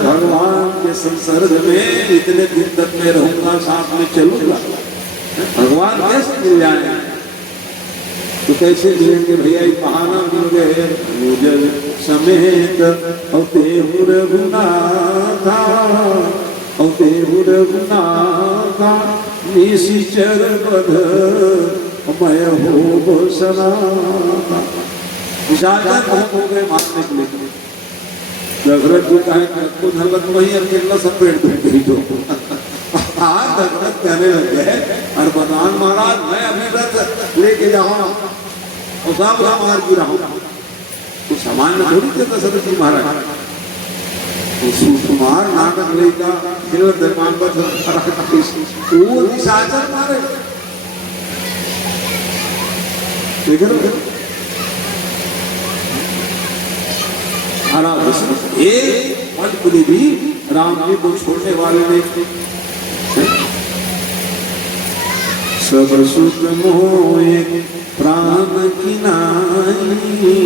भगवान के संसर्ग में इतने दिन तक मैं रहूंगा, साथ में चलूंगा, भगवान कैसे मिल जाए? तो कैसे मिलेंगे भैया? बहाना मिल गए। मुझे समेत होते रघुनाथा, होते रघुनाथा निशिचर बध अमय हो सनाथा। बहुत हो गए मारने के लिए। दशरथ जी का है धरलत वही अकेला सपेट गई जो दशरथ कहने लगे और बदान महाराज मैं अभी रथ लेके जाऊँ और सब मार की रहा हूँ। तो सामान्य थोड़ी थे दशरथ जी महाराज, सुकुमार नाटक लेकर वो निशाचर मारे। एक पल के लिए भी राम जी को छोड़ने वाले नहीं। सब सुख मोहे प्राण की नाई,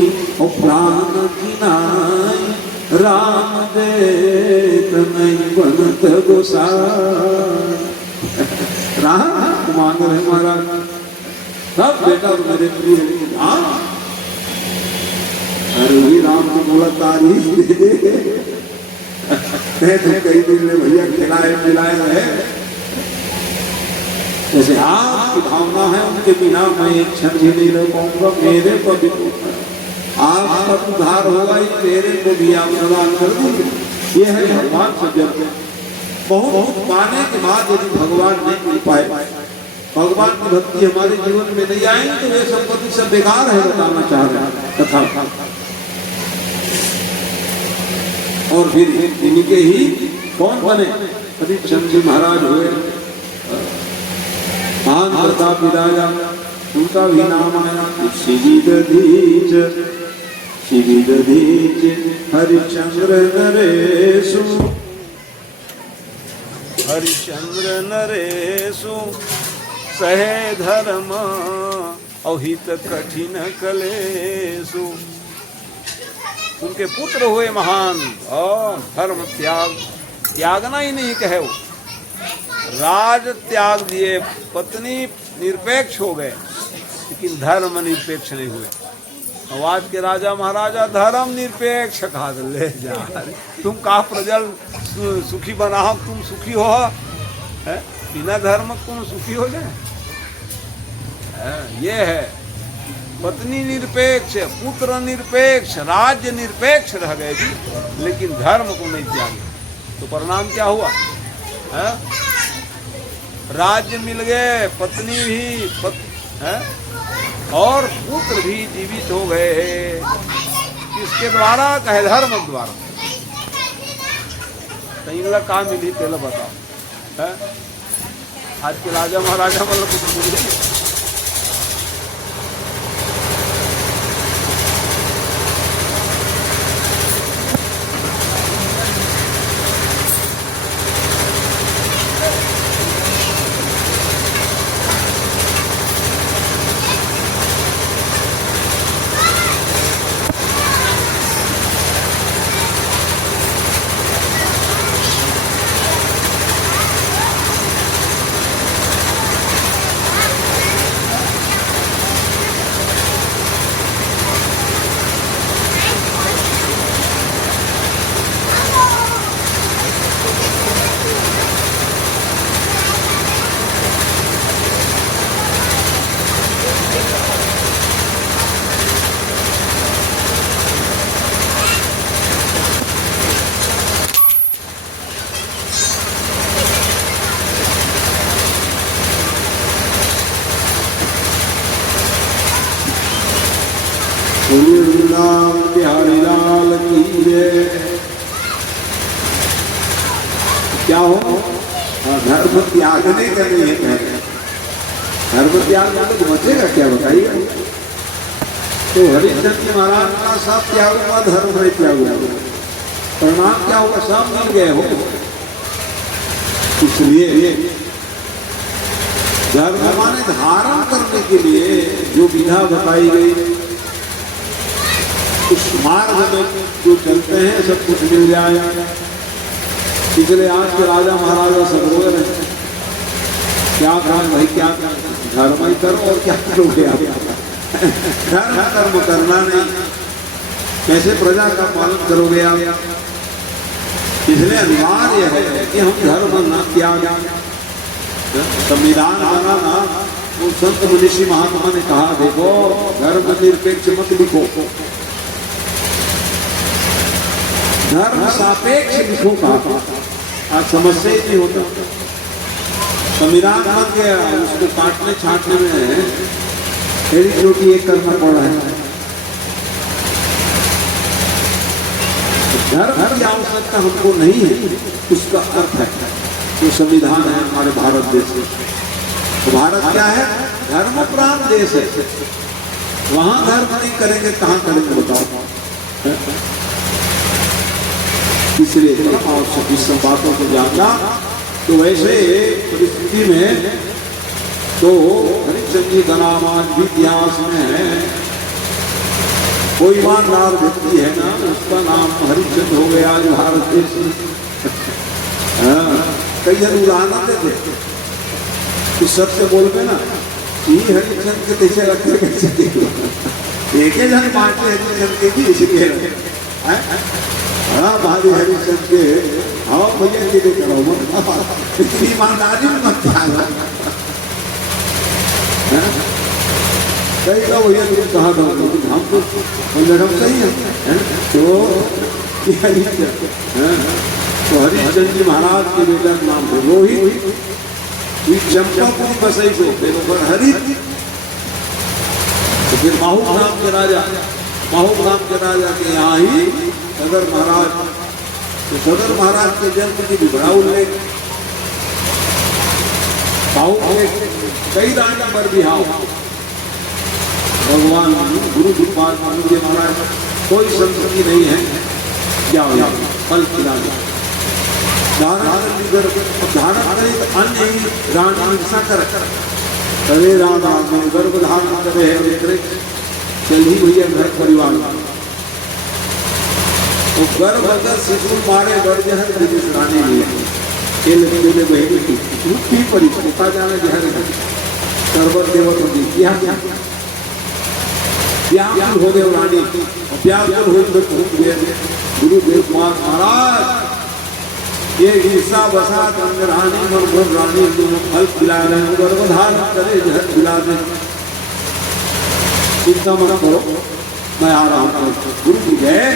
ओ प्राण की नाई, राम देत नहीं बनत गोसाई। राम मांग रहे महाराज सब बेटा और मेरे प्रिय राम। अरे वही राम को बोला तारीफ दे तो कई दिन में भैया खिलाए पिलाए रहे। जैसे आपकी भावना है उनके बिना मैं एक क्षण भी नहीं रह पाऊंगा। मेरे को भी आपका उद्धार होगा, मेरे को भी आप प्रदान कर दीजिए। ये है भगवान से जब बहुत पाने के बाद यदि भगवान नहीं मिल पाए, भगवान की भक्ति हमारे जीवन में नहीं आएगी तो वे संपत्ति सब बेकार है, बताना चाह रहे हैं कथा। और फिर इनके ही कौन बने? हरिश्चंद्र जी महाराज हुए, महान प्रतापी राजा, उनका भी नाम आया शिविदधीच। शिविदधीच हरिश्चंद्र नरेशु, हरिश्चंद्र नरेशु सहे धर्म अहित कठिन कलेशु। उनके पुत्र हुए महान और धर्म त्यागना ही नहीं कहे, वो राज त्याग दिए, पत्नी निरपेक्ष हो गए, लेकिन धर्म निरपेक्ष नहीं हुए। आज के राजा महाराजा धर्म निरपेक्ष कहा ले जा, तुम कहा प्रजल सुखी बनाओ, तुम सुखी हो है? बिना धर्म तुम सुखी हो जाए। ये है पत्नी निरपेक्ष, पुत्र निरपेक्ष, राज्य निरपेक्ष रह गए जी, लेकिन धर्म को नहीं त्यागे। तो परिणाम क्या हुआ है? राज्य मिल गए, पत्नी भी और पुत्र भी जीवित हो गए। किसके द्वारा? कहे धर्म द्वारा। तो कहा मिली पहले बताओ है? आज के राजा महाराजा मतलब कुछ मिले? बिहारी लाल की जय। क्या हो? धर्म त्याग नहीं करनी है। धर्म त्याग तो बचेगा क्या बताइए? तो हरिश्चंद्र जी महाराज का सब त्याग हुआ, धर्म नहीं त्याग हुआ। परिणाम क्या होगा? सब मिल गए हो। इसलिए धर्म माने धारण करने के लिए जो विधा बताई गई, उस मार्ग में जो चलते हैं सब कुछ मिल जाएगा। इसलिए आज के राजा महाराजा सब रो रहे हैं, क्या करें भाई, क्या धर्म ही करो और क्या करोगे आप? धर्म कर्म करना नहीं, कैसे प्रजा का पालन करोगे आप? इसलिए अनिवार्य है कि हम धर्म न त्याग। संविधान बनाना, वो संत मनीषी महात्मा ने कहा, देखो धर्म निरपेक्ष मत लिखो, धर्म सापेक्ष लिखो का। आज समस्या ही नहीं होता। संविधान बन गया, उसको काटने छाटने में तेरी चोटी एक करना पड़ रहा है। धर्म की आवश्यकता हमको नहीं है, उसका अर्थ है जो संविधान है हमारे भारत देश में। तो भारत क्या है? धर्म प्रांत देश है। वहां धर्म नहीं करेंगे कहां करेंगे बताओ? इसलिए परम आवश्यक इस सब बातों को जानना। तो वैसे परिस्थिति में तो हरिश्चंद्र जी का नाम आज भी इतिहास में है। कोई ईमानदार व्यक्ति है ना, उसका नाम हरिश्चंद्र हो गया आज भारत देश में। कई जन उदाहरण देते कुछ सत्य बोल के ना, ये हरिश्चंद्र के पीछे रखते कैसे एक ही जन बांटते हरिश्चंद्र के भी इसलिए भारी हरिश्चंद्र के हाँ भैया के लिए करो मत, इतनी ईमानदारी में मत ध्यान। कई का भैया तुम कहा था हम तो हम सही है तो हरिश्चंद्र जी महाराज के बेटा नाम थे रोहित, चंपापुरी बसई को फिर हरित, तो फिर माहू नाम के राजा, माहू नाम के राजा के यहाँ ही सदर महाराज, तो सदर महाराज के जन्म की भी बड़ा उल्लेख। माहू के कई राजा पर भी हाउ भगवान गुरु गोपाल जी महाराज कोई संस्कृति नहीं है, जाओ फल खिलाना धारण करे तो अन्य रानी हिंसा कर करे राधा में गर्भ धारण करे चल ही भैया घर परिवार तो गर्भ अगर शिशु मारे बढ़ जहर रानी लिए खेल खेले बहनी की परिस्थिति जाने जहर सर्वत देवत क्या व्याकुल हो गए रानी, व्याकुल हो गुरुदेव कुमार महाराज ये ईसा बसा अंग रानी और गुण रानी दोनों फल खिला रहे हैं, गर्भधारण करे जहर खिला दे। चिंता मत करो मैं आ रहा हूँ। गुरु जी गए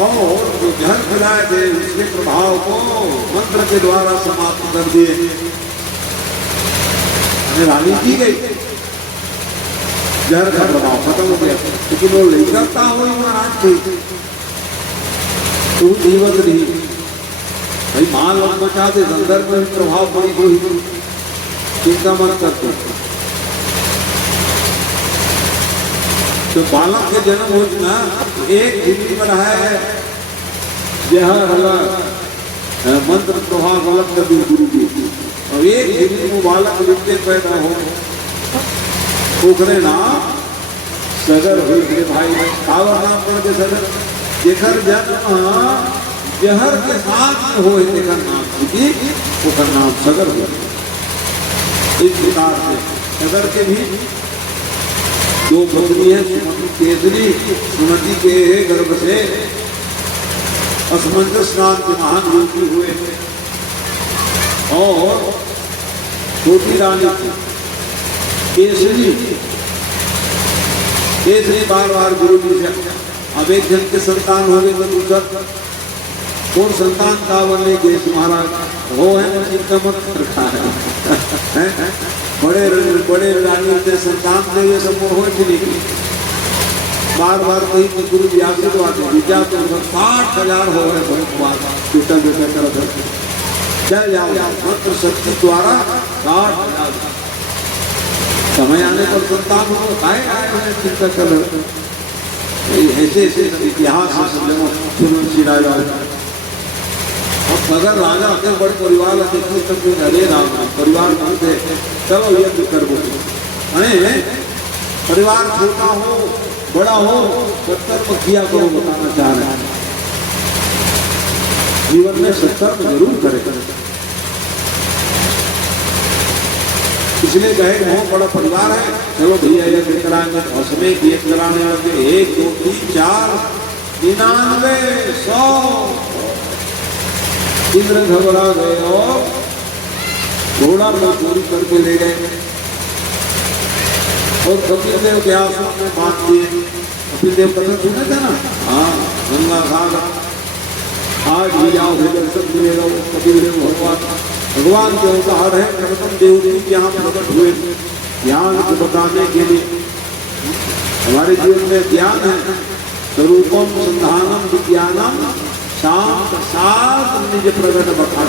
और जो जहर खिलाए थे उसके प्रभाव को मंत्र के द्वारा समाप्त कर दिए। रानी जी गई, जहर का प्रभाव खत्म हो गया, लेकिन वो नहीं करता हो महाराज थी तू जीवत नहीं भाई माल बचा दे संदर्भ में प्रभाव पड़ी हुई, चिंता मत करते। तो बालक के जन्म हो ना एक जिंदगी पर है जहर अलग मंत्र प्रभाव अलग कर दी गुरु की, और एक जिंदगी में बालक लिखते पैदा हो उखरे नाम सगर हुई भाई कावर नाम करके सगर जेखर जन्म जहर के साथ हो देखर नाम सीधी उखर नाम सगर हुआ। इस प्रकार से सगर के भी दो पुत्री है, सुमति केसरी, सुमति के गर्भ से असमंजस नाम के महान योगी हुए और छोटी रानी केसरी केसरी बार बार गुरु जी से अब एक जन के संतान हो गए तो दूसरा और संतान का बने केश महाराज वो है ना चिंता मत रखा है बड़े रानी से संतान से ये सब हो नहीं बार बार कहीं तो गुरु जी आशीर्वाद विद्या तो 60,000 हो रहे बहुत बात बेटा बेटा कर चल जाओ मंत्र शक्ति द्वारा 60,000 समय आने पर संतान हो आए चिंता कर ऐसे ऐसे इतिहास है। अब अगर राजा के बड़े परिवार देखने तक अरे राम परिवार नहीं थे चलो ये कर बोले परिवार छोटा हो बड़ा हो सत्कर्म किया करो बताना चाह रहे हैं जीवन में सत्कर्म जरूर करे। इसलिए कहे बहुत बड़ा परिवार है चलो भैया ये कराएंगे हौसले एक कराने लगे 1 2 3 4 99 100 इंद्र घबरा गए और घोड़ा पर चोरी करके ले गए और कपिल देव के आश्रम में बांध दिए। कपिल देव कथा सुना था ना, हाँ गंगा सागर आज भी जाओ दर्शन मिलेगा। कपिल देव भगवान के अवतार है, नरोत्तम देव जी यहाँ प्रकट हुए ज्ञान को बताने के लिए। हमारे जीवन में ज्ञान है स्वरूपम संधानम विज्ञानम शांत सात निज प्रकट बखान।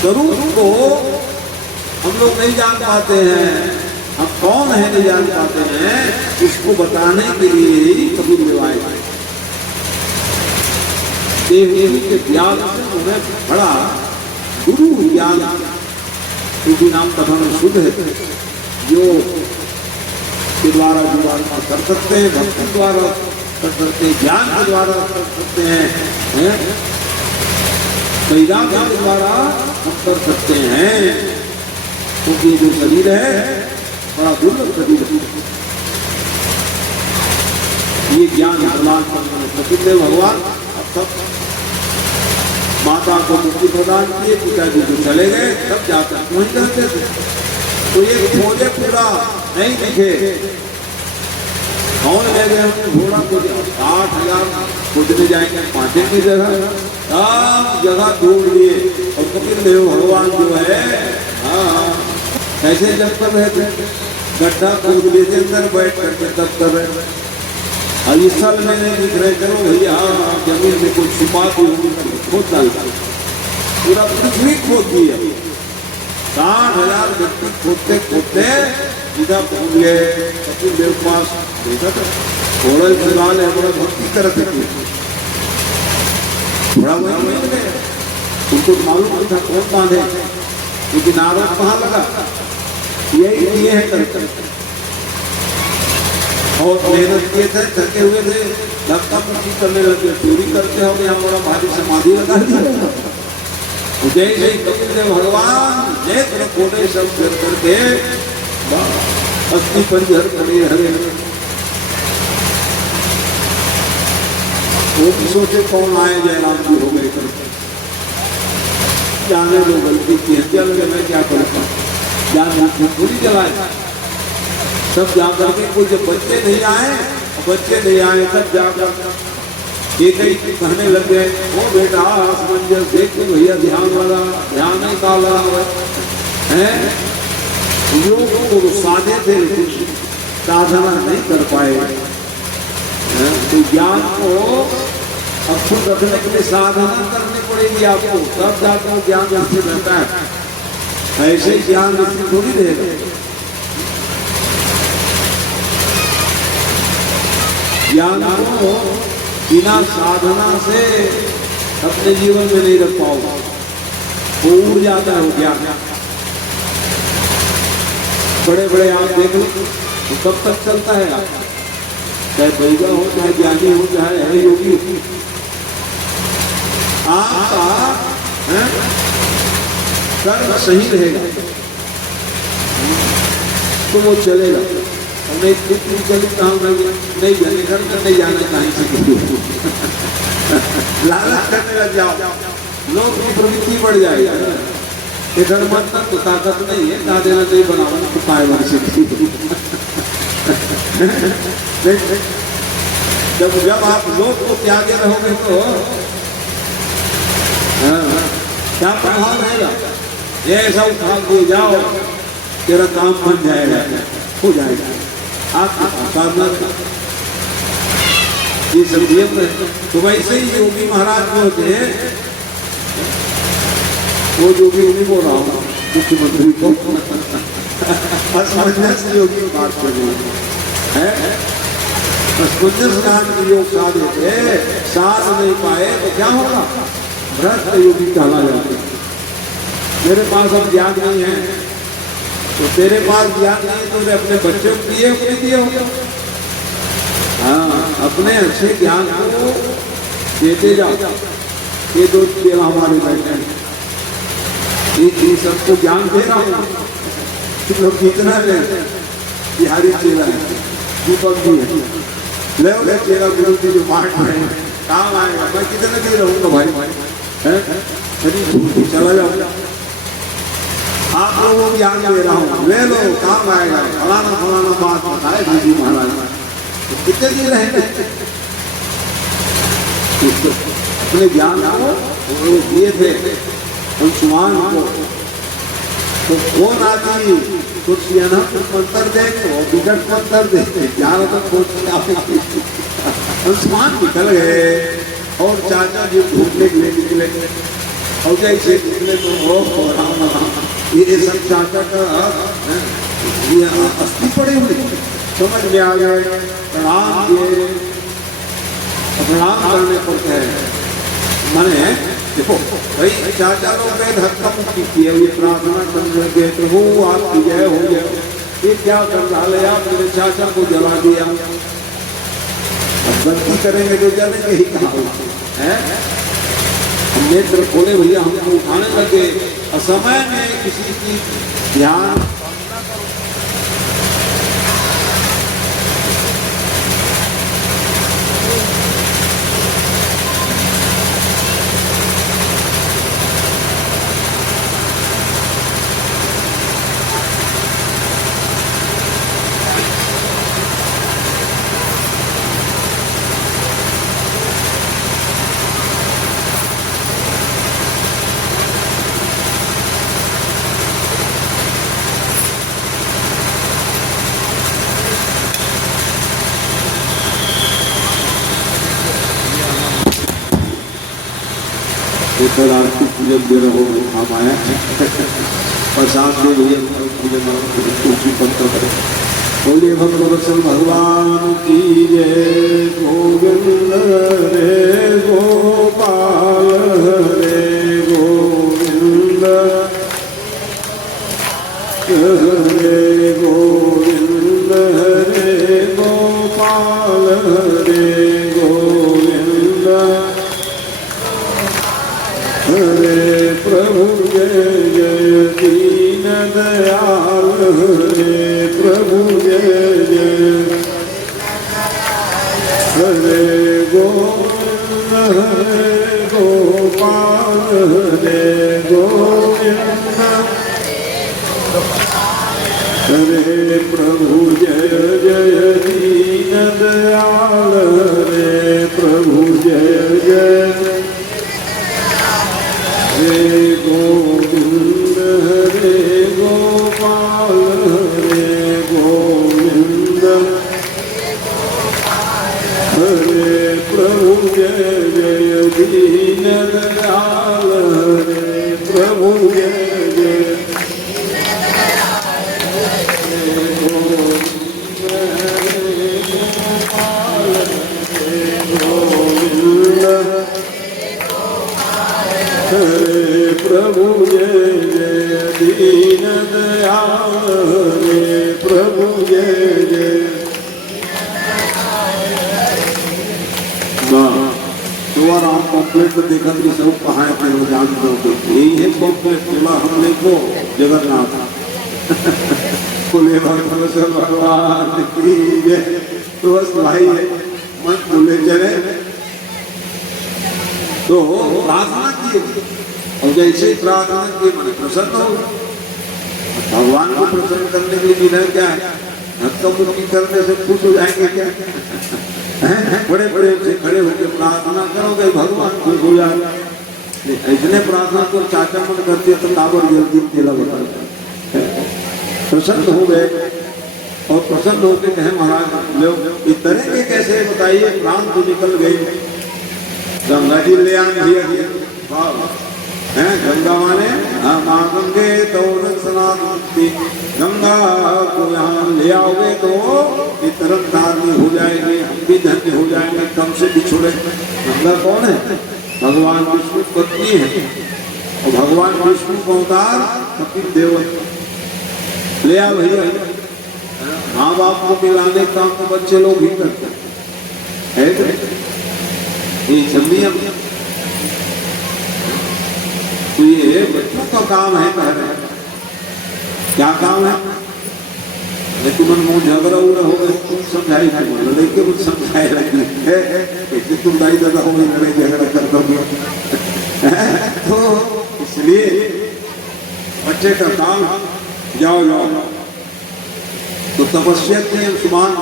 स्वरूप को हम लोग नहीं जान पाते हैं, हम कौन है नहीं जान पाते हैं, इसको बताने के लिए ही कबीर देव आए। देवदेवी के ज्ञान से उन्हें बड़ा गुरु ज्ञान, क्योंकि नाम कथन शुद्ध है, योग के द्वारा जो आत्मा कर सकते हैं, भक्ति द्वारा कर सकते हैं, ज्ञान के द्वारा कर सकते हैं, वैराग्य के द्वारा हम कर सकते हैं। क्योंकि जो शरीर है बड़ा दुर्लभ शरीर है। ये ज्ञान प्रदान करने प्रतिदेव भगवान अब सब माता को मुक्ति प्रदान किए, पिताजी को चले गए, तब जाकर वहीं रहते थे। तो ये खोजे पूरा नहीं दिखे, कौन ले गए घोड़ा को 8,000 खोजने जाएंगे, पांचे की जगह सब जगह ढूंढ लिए। और कपिल देव भगवान जो है कैसे जब कर रहे थे, गड्ढा खोद लेते अंदर बैठ करके तब कर रहे। और इस साल में नहीं दिख रहे, चलो भैया जमीन में कुछ छुपा खोद डालता, पूरा पृथ्वी खोद दिया। 60,000 व्यक्ति खोदते खोदते सीधा पहुंच गए कपिल देव पास। देखा था थोड़ा फिलहाल है, बड़ा भक्ति करते थे, थोड़ा वही मिल गया। उनको मालूम नहीं था कौन बांधे, क्योंकि नारद कहाँ लगा, यही किए हैं करते और मेहनत किए थे, थके हुए थे, लगता पूछी करने लगे, चोरी करते हो यहाँ बड़ा भारी समाधि लगा दिया। जैसे कपिल देव भगवान नेत्र खोले सब कर करके अस्थि पंजर खड़े हरे। वो भी सोचे कौन आए, जयराम जी हो गए करके, जाने जो गलती की है, चल मैं क्या करता, जान पूरी जलाए सब जा करके। कोई जब बच्चे नहीं आए तब जाकर एक ही कहने लग गए, ओ बेटा असमंजस देख के भैया ध्यान वाला ध्यान नहीं काला है। लोग को साधे थे लेकिन साधना नहीं कर पाए। तो ज्ञान को अक्षुण रखने के लिए साधना करनी पड़ेगी आपको, तब जाकर ज्ञान यहाँ से रहता है। ऐसे ही ज्ञान थोड़ी देगा। ज्ञान को बिना साधना से अपने जीवन में नहीं रख पाओगे, वो उड़ जाता है वो ज्ञान। बड़े बड़े आप देख लो तो कब तक चलता है, आप चाहे बैगा हो, चाहे ज्ञानी हो, चाहे है योगी हो, आपका कर्म सही रहेगा तो वो चलेगा। नहीं चली कहा नहीं जाने घर का नहीं जाना कहीं से लालच करने लग जाओ, लोग की प्रवृत्ति बढ़ जाएगी। इधर मत तो ताकत नहीं है, ना देना नहीं बनाना तो पाए जब आप लोग को त्यागे रहोगे तो क्या प्रभाव रहेगा। ऐसा उठा के जाओ, तेरा काम बन जाएगा, हो जाएगा। आप साधना ये सब नियम है। तो वैसे ही योगी महाराज जो होते हैं, वो योगी नहीं बोल रहा हूँ, मुख्यमंत्री को असमंजस योगी बात कर रही है। असमंजस नाम के योग साधे थे, साध नहीं पाए तो क्या होगा, भ्रष्ट योगी कहला जाते। मेरे पास अब ज्ञान नहीं है, तो तेरे पास ज्ञान नहीं तो अपने बच्चों को दिए होगा। हाँ, अपने अच्छे ज्ञान को देते जाओ। ये दो चेला हमारे बैठे हैं, ये सबको ज्ञान दे रहा हूँ, लोग कितना ले, बिहारी चेला है, दीपक भी है, ले चेला गुरु की जो पाठ है काम आएगा। मैं कितने भी रहूंगा भाई, चला जाऊंगा। आप लोगों को ज्ञान दे रहा हूँ, ले लो काम आएगा। फलाना फलाना बात बताए जी महाराज, तो कितने दिन रहेंगे अपने ज्ञान को दिए थे अंशुमान को। तो कौन आदमी कुछ मंत्र दे तो विकट मंत्र देते, ज्ञान तो अंशुमान निकल गए और चाचा जी घूमने के लिए निकले। और जैसे निकले तो राम राम ये सब चाचा का ये अस्थि पड़े हुए समझ में आ गए। प्रणाम किए, प्रणाम करने पड़ते हैं। माने देखो भाई चाचा लोग गए धक्का मुक्की किए, ये प्रार्थना करने गए, प्रभु आपकी जय हो जाए, ये क्या कर डाले आप, मेरे चाचा को जला दिया। अब गलती करेंगे तो जलेंगे ही कहाँ है। हम नेत्र खोले भैया, हमको उठाने लगे, असमय में किसी की ध्यान उधर आरती पूजन दे रहे हो, हम आया प्रसाद दे भैया तुलसी पत्र करें। बोलिए भगवत भगवान की जय। गोविंद रे गोपाल रे गोविंद रे गोविंद रे गोपाल रे गोविंद हरे प्रभु जय जय दीन दयाल हरे प्रभु जय जय हरे गोविंद हरे गोपाल हरे गोविंद हरे प्रभु जय जय दीन दयाल हरे प्रभु जय जय हरे गोविंद हरे गोपाल हरे गोविंद हरे प्रभु जय जय दीन दयाल हरे प्रभु जय जय हरे गोविंद हरे गोपाल हरे गोविंद हरे प्रभु जय जय दीन दयाल हरे प्रभु जय जय। दोबारा हम पॉम्पलेट में देखा कि सब कहाँ है, फिर वो जान दोगे यही है पॉम्पलेट। बोला हमने को जगन्नाथ बोले भगवान की जय। तो बस भाई मन बोले चले तो प्रार्थना की, और जैसे प्रार्थना की मन प्रसन्न हो। भगवान को प्रसन्न करने के लिए विधान क्या है, धक्का-मुक्की करने से खुश हो जाएंगे क्या? बड़े बड़े से खड़े होकर प्रार्थना करोगे भगवान खुश हो जाए। ऐसने प्रार्थना को चाचा मन करती है तो काबर जल्दी केला बता प्रसन्न हो गए, और प्रसन्न होकर कहे महाराज लोग इस तरह के कैसे बताइए, प्राण तो निकल गए। गंगा जी ले आए भैया हैं, गंगा माने माँ गंगे तो सनातन, गंगा को यहाँ ले आओगे तो तरफ धारनी हो जाएंगे, हम भी धन्य हो जाएंगे, कम से बिछुड़े। गंगा कौन है? भगवान विष्णु पत्नी है, और भगवान विष्णु को अवतार कपिल देव ले आओ भैया। माँ बाप को मिलाने का काम तो बच्चे लोग ही करते हैं, ये जल्दी तो ये बच्चों का काम है। कह रहे हैं क्या काम है? लेकिन मन मुंह झगड़ा उड़ा हो गए, तुम समझाई लेके कुछ समझाए रखी तुम दाई दादा हो गई झगड़ा करता हूँ। तो इसलिए बच्चे का काम जाओ जाओ तो तपस्या की अंशुमान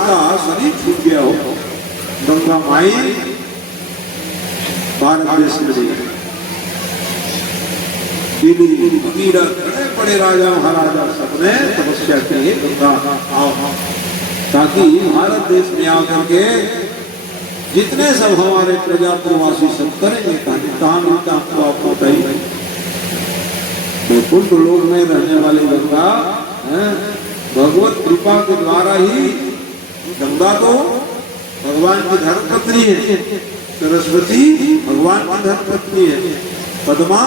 का शरीर छूट गया हो, गंगा माई भारत देश में बड़े बड़े राजा महाराजा सबने तपस्या की है गंगा आओ, ताकि भारत देश में आकर के जितने सब हमारे प्रजाप्रवासी सब करेंगे कहानी का आपको आप बताइए। कुंभ लोक में रहने वाली गंगा भगवत कृपा के द्वारा ही, गंगा तो भगवान की धर्मपत्नी है, सरस्वती भगवान की धर्मपत्नी है, पद्मा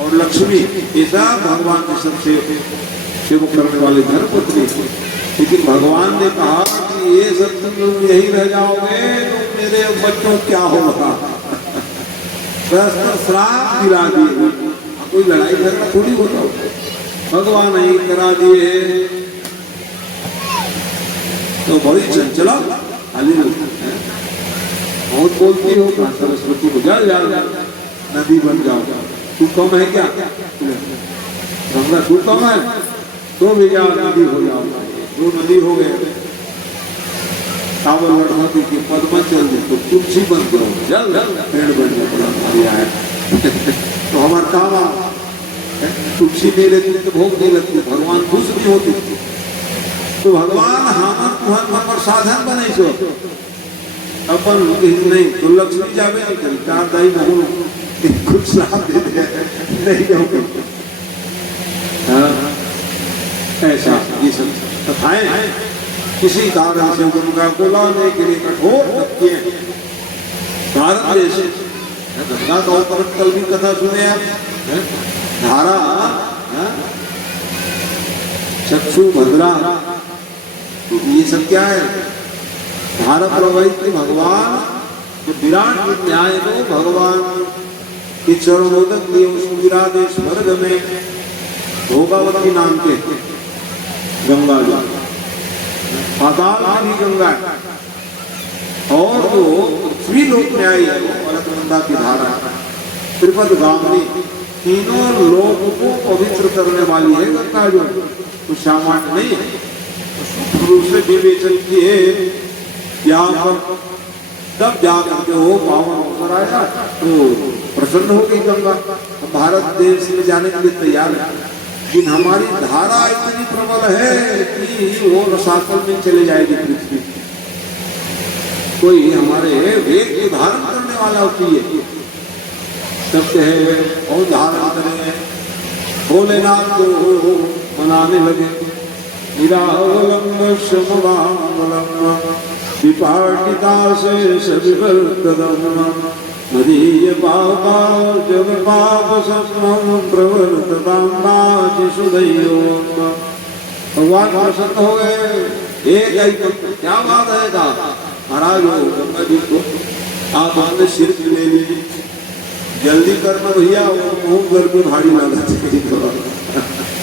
और लक्ष्मी ऐसा भगवान के सबसे सेवक करने वाले धर्मपत्नी। लेकिन भगवान ने कहा कि ये सब तुम यही रह जाओगे तो मेरे बच्चों क्या होगा। श्राप दिला दिए, कोई लड़ाई झगड़ा थोड़ी होता हो, भगवान नहीं करा दिए। तो बड़ी चंचला खाली बहुत बोलती हो, सरस्वती को जा नदी बन जाओ, तू कम है क्या, गंगा तू कम है, तो भी जाओ नदी हो जाओ, दो नदी हो गए। कावल वर्धवती की पद्मा चल दी तो तुलसी बन जाओ, जल पेड़ बन जाए। तो हमारा काम तुलसी नहीं लेती तो भोग नहीं लगती, भगवान खुश नहीं होती। तो भगवान हमर साधन बने छो, अपन नहीं तो लक्ष्मी जावे नहीं करी, चार दाई बहु कुछ श्राप दे दे नहीं जाओगे। ऐसा ये सब कथाएं किसी कारण से गंगा को लाने के लिए कठोर लगती है। भारत देश गंगा का ऊपर कल भी कथा सुने आप, धारा चक्षु भद्रा, ये सब क्या है, धारा प्रवाहित भगवान जो विराट न्याय दो भगवान के चरणोदक दिए उसको विराजे स्वर्ग में भोगावती नाम के गंगा जी, पाताल की गंगा और जो पृथ्वी लोक न्याय है वो अलकनंदा की धारा, त्रिपद गामनी, तीनों लोगों को पवित्र करने वाली है गंगा जो, तो सामान्य नहीं है। रूप से विवेचन किए यहाँ पर तब जाकर के वो पावन होकर आया तो प्रसन्न हो गई गंगा। भारत देश में जाने के लिए तैयार है, लेकिन हमारी धारा इतनी प्रबल है कि वो रसातल में चले जाएगी पृथ्वी। कोई हमारे वेद को धारण करने वाला होती है, सत्य है और धारण करें, भोलेनाथ को मनाने लगे। निरावलंब समवावलंब विपाटिता से सविवर्तदम मदीय पापा जग पाप सत्मं प्रवर्ततां सुदयोम। भगवान प्रसन्न हो गए। एक ही क्या बात है का महाराज हो गंगा जी को आप अपने सिर ले लीजिए, जल्दी करना भैया, मुंह घर में भारी लगा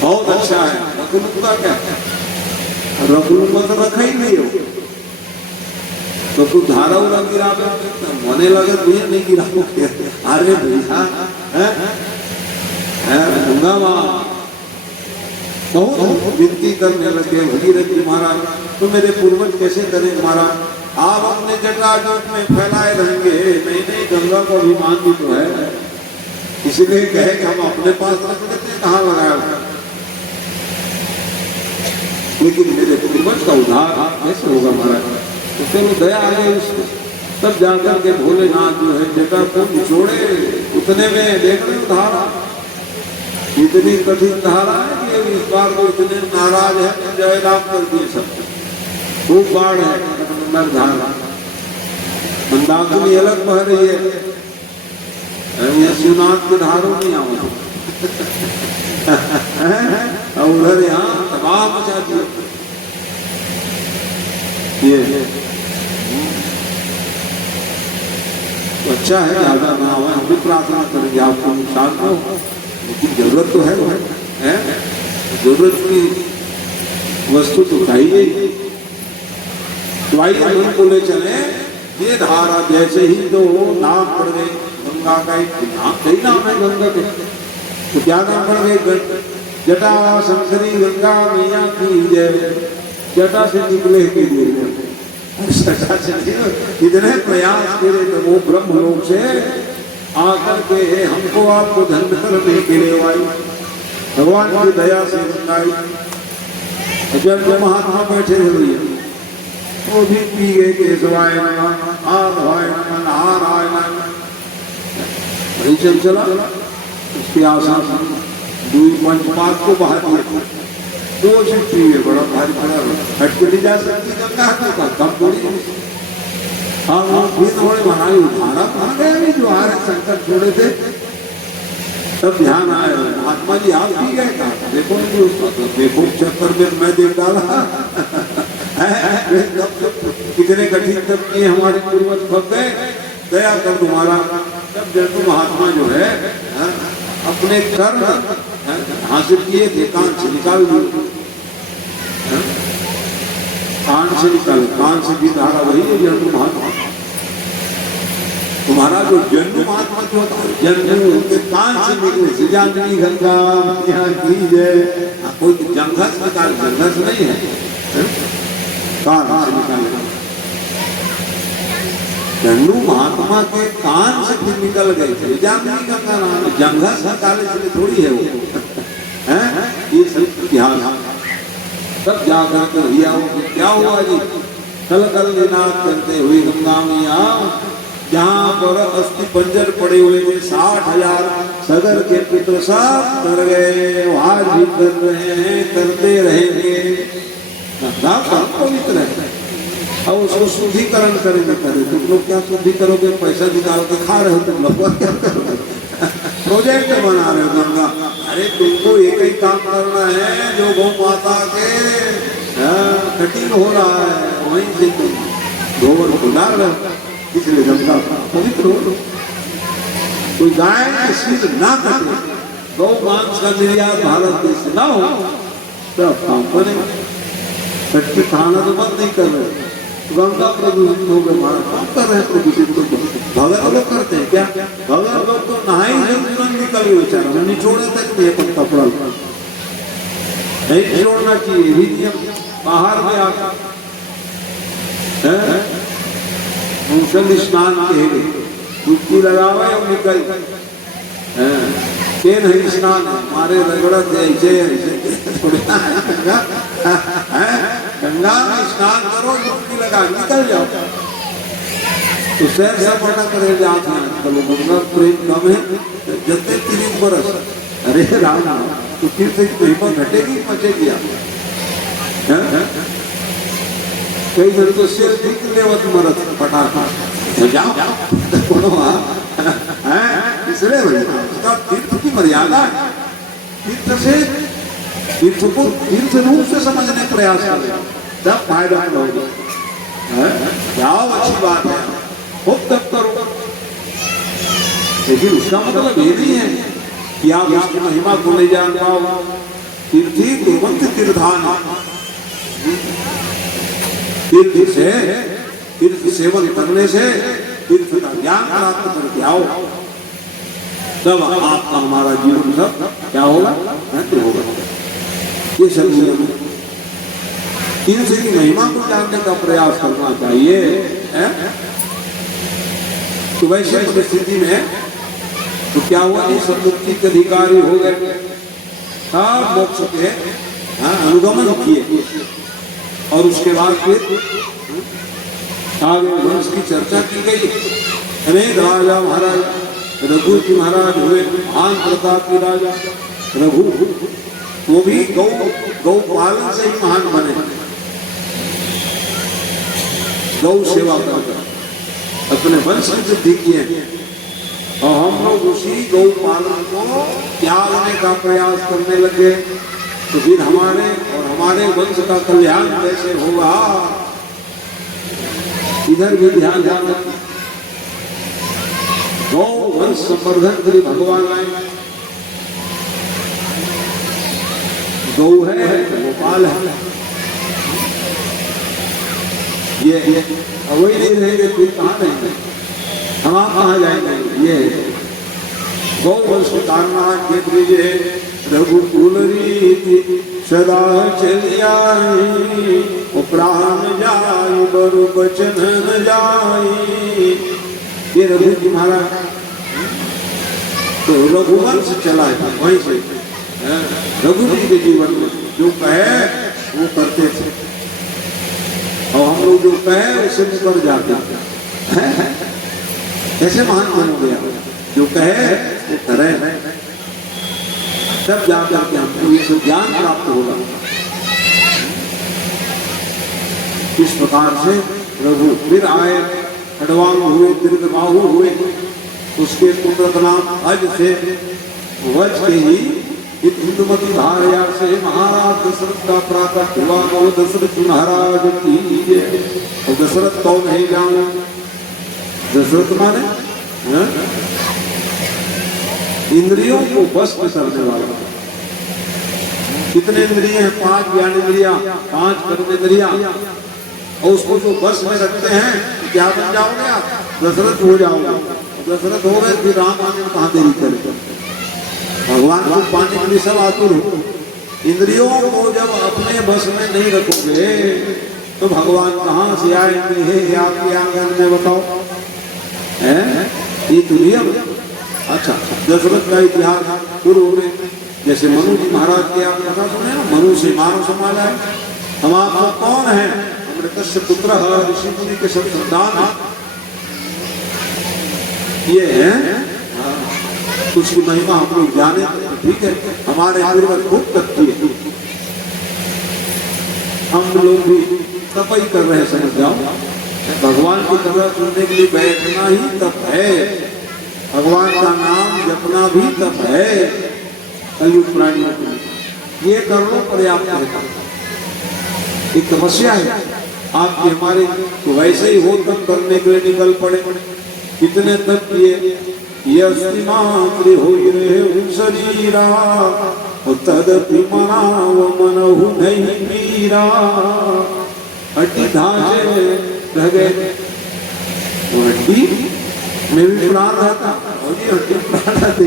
बहुत अच्छा है। रखलूंगा क्या, रखलूंगा तो रखा ही नहीं हो तो तू धारा उड़ा गिरा मने लगे तुझे नहीं गिरा। अरे भैया गंगा माँ बहुत विनती करने लगे, भगीरथी महाराज तो मेरे पूर्वज कैसे करें महाराज, आप अपने जटाजूट में फैलाए रहेंगे। नहीं नहीं, गंगा का अभिमान भी तो है, इसलिए कहे कि हम अपने पास रख लेते हैं, कहाँ लगाया। लेकिन मेरे पूर्वज का उद्धार कैसे होगा महाराज, तो चलो दया आ गई उसको। तब जाकर के भोलेनाथ जो है जटा को निचोड़े, उतने में देख रहे धारा इतनी कठिन धारा है कि इस बार को इतने नाराज है, जयराम कर दिए सब, खूब बाढ़ है धारा। मंदाकिनी अलग बह रही है, शिवनाथ के धारों नहीं आओ उधर यहाँ तबाह मचा दिया। ये तो अच्छा है, ज्यादा ना हो, हम भी प्रार्थना करेंगे आपको नुकसान हो, लेकिन जरूरत तो है, वो है जरूरत की वस्तु तो चाहिए। तो आइए मन को ले चले, ये धारा जैसे ही तो नाम पड़ गए गंगा का, एक नाम कई नाम है गंगा के, तो क्या नाम पड़ गए, जटा शंकरी गंगा मैया की जय, जटा से निकले के लिए इतने प्रयास करे तो वो ब्रह्मलोक से आकर के हमको आपको धन्य करने के लिए आई, भगवान की दया से आई। जब महात्मा बैठे हुए वो भी पी गए केशवाय नमः, आधाय नमः, नारायण नमः, वही चल चला। उसके आसान दूरी पंचपात को बाहर दिया, दो चिट्ठी है, बड़ा भारी पड़ा, हट के नहीं जा सकती गंगा का कम थोड़ी। हाँ वो फिर थोड़े महाराज उठाना कहाँ गया नहीं जो आ रहे संकट छोड़े थे तब ध्यान आया महात्मा जी आप भी गए कहा देखो देखो चक्कर में मैं देख डाला कितने कठिन तब किए हमारे पूर्वज फंस गए दया कर तुम्हारा तब जब महात्मा जो है अपने कर्म हासिल किए थे कान से निकाल दिए कान से निकाले कान से भी धारा वही है जन्म महात्मा तुम्हारा जो जन्म महात्मा जो था जन्म उनके कान से निकले से जानवी गंगा यहाँ की जय कोई जंघस निकाल जंघस नहीं है कान से निकाले जन्नू महात्मा के कान से फिर निकल गए थे जानवी गंगा नाम जंघस निकाले से थोड़ी है वो ये सब इतिहास तब जाकर के भैया क्या हुआ जी कल कल निनाद करते हुए गंगा मैया जहाँ पर अस्थि पंजर पड़े हुए थे 60,000 सगर के पुत्र सब कर गए आज भी कर रहे हैं करते रहेंगे गंगा सब पवित्र है और उसको शुद्धिकरण करेंगे करे तुम लोग क्या शुद्धि करोगे पैसा निकाल के खा रहे हो तुम लोग क्या करोगे प्रोजेक्ट बना रहे हो गंगा अरे तुमको एक ही काम करना है जो गौ माता के कटिंग हो रहा है वहीं से तुम गोबर को डाल रहे हो इसलिए गंगा पवित्र हो कोई गाय के सिर ना कटे गौ मांस का निर्यात भारत देश से ना हो तब काम करेंगे कटकी खाना तो बंद नहीं कर रहे गंगा प्रदूषित हो गए हमारा काम कर रहे हैं प्रदूषित तो भगत लोग करते हैं क्या भगत लोग तो नहाई तुरंत निकल गए बेचारा निचोड़े तक नहीं अपन कपड़ा नहीं छोड़ना चाहिए भी नियम बाहर में आकर मुसल स्नान के डुबकी लगावे और निकल के नहीं स्नान हमारे रगड़ा ऐसे गंगा में स्नान करो डुबकी लगा निकल जाओ तो शहर से पता करे जाते हैं चलो गंगा प्रेम कम है जते 30 बरस अरे राम तो फिर से महिमा घटेगी बचेगी कई जन तो सिर ठीक लेवत मरत पटाखा जाओ इसलिए भैया तीर्थ की मर्यादा तीर्थ से तीर्थ को तीर्थ रूप से समझने प्रयास करें तब फायदा होगा जाओ अच्छी बात है खूब तब करो लेकिन उसका मतलब ये नहीं है कि आप उसकी महिमा को नहीं जान पाओ तीर्थी कुर्वन्ति तीर्थान तीर्थ सेवन करने से तीर्थ का ज्ञान प्राप्त करके आओ तब आपका हमारा जीवन सब क्या होगा होगा ये सब तीर्थ की महिमा को जानने का प्रयास करना चाहिए तो वैसे परिस्थिति में तो क्या हुआ ये सब मुक्ति के अधिकारी हो गए सब मोक्ष के अनुगमन किए और उसके बाद फिर आगे वंश की चर्चा की गई अनेक राजा महाराज रघु जी महाराज हुए महान प्रतापी राजा रघु वो भी गौ पालन से ही महान बने गौ सेवा करकर अपने वंश की वृद्धि किए और हम लोग उसी गौ पालन को त्यागने का प्रयास करने लगे तो फिर हमारे वंश का कल्याण कैसे होगा इधर भी ध्यान जाना गौ वंश संवर्धन के लिए भगवान आए गौ है गोपाल है ये वही नहीं रहेंगे फिर कहाँ रहेंगे हम आप कहाँ जाएंगे ये गौ वंश के कारणात देख लीजिए रघुकुल रीति सदा चल आई प्राण जाई बरु बचन न जाई ये रघु जी महाराज तो रघुवंश चला है वहीं से रघु जी के जीवन में जो कहे वो करते थे और हम लोग जो कहे उसे मुकर जाते ऐसे महान बन गया जो कहे वो करे तब जाकर के हमको ये सब ज्ञान प्राप्त होगा इस प्रकार से रघु फिर आए खड़वांग हुए, दीर्घबाहु हुए, उसके पुत्र का नाम अज से, वज के ही इंदुमती धारया से महाराज दशरथ का प्राकट हुआ। और दशरथ महाराज की जय। और दशरथ कौन है जानो? दशरथ माने इंद्रियों को बस में करने वाला। कितने इंद्रिय हैं? 5 ज्ञान इंद्रिया, 5 कर्म इंद्रिया। और उसको जो बस में रखते हैं, क्या बन जाओगे आप? दशरथ हो जाओगे। दशरथ हो गए फिर राम आने में कहाँ देरी करेगा? भगवान को पाने के लिए सब आतुर हो। इंद्रियों को जब अपने बस में नहीं रखोगे तो भगवान कहाँ से आएंगे? हे आपके आंगन में बताओ, है ये तो नियम। अच्छा, दशरथ का इतिहास शुरू हो गए। जैसे मनु जी महाराज की आप कथा सुने ना, मनु से मानव संभाला है। हम आप कौन है? हमारे कश्यप पुत्र ऋषि मुनि के सब संतान ये है। उसकी महिमा हम लोग जाने, ठीक है। हमारे पूर्वज खूब करती है, हम लोग भी तपई कर रहे हैं, समझ जाओ। भगवान की कथा सुनने के लिए बैठना ही तप है। भगवान का नाम जपना भी तप है। कलयुग प्राणियों को ये कर लो, पर्याप्त है। एक तपस्या है आपके हमारे, तो वैसे ही हो तब करने के लिए निकल पड़े। कितने तप किए? यस्ति मातृ होई रहे शरीरा, तदपि मनाव मनहु नहीं मीरा। हड्डी ढांचे रह गए, हड्डी में भी प्राण रहता, और ये हड्डी प्राण रहते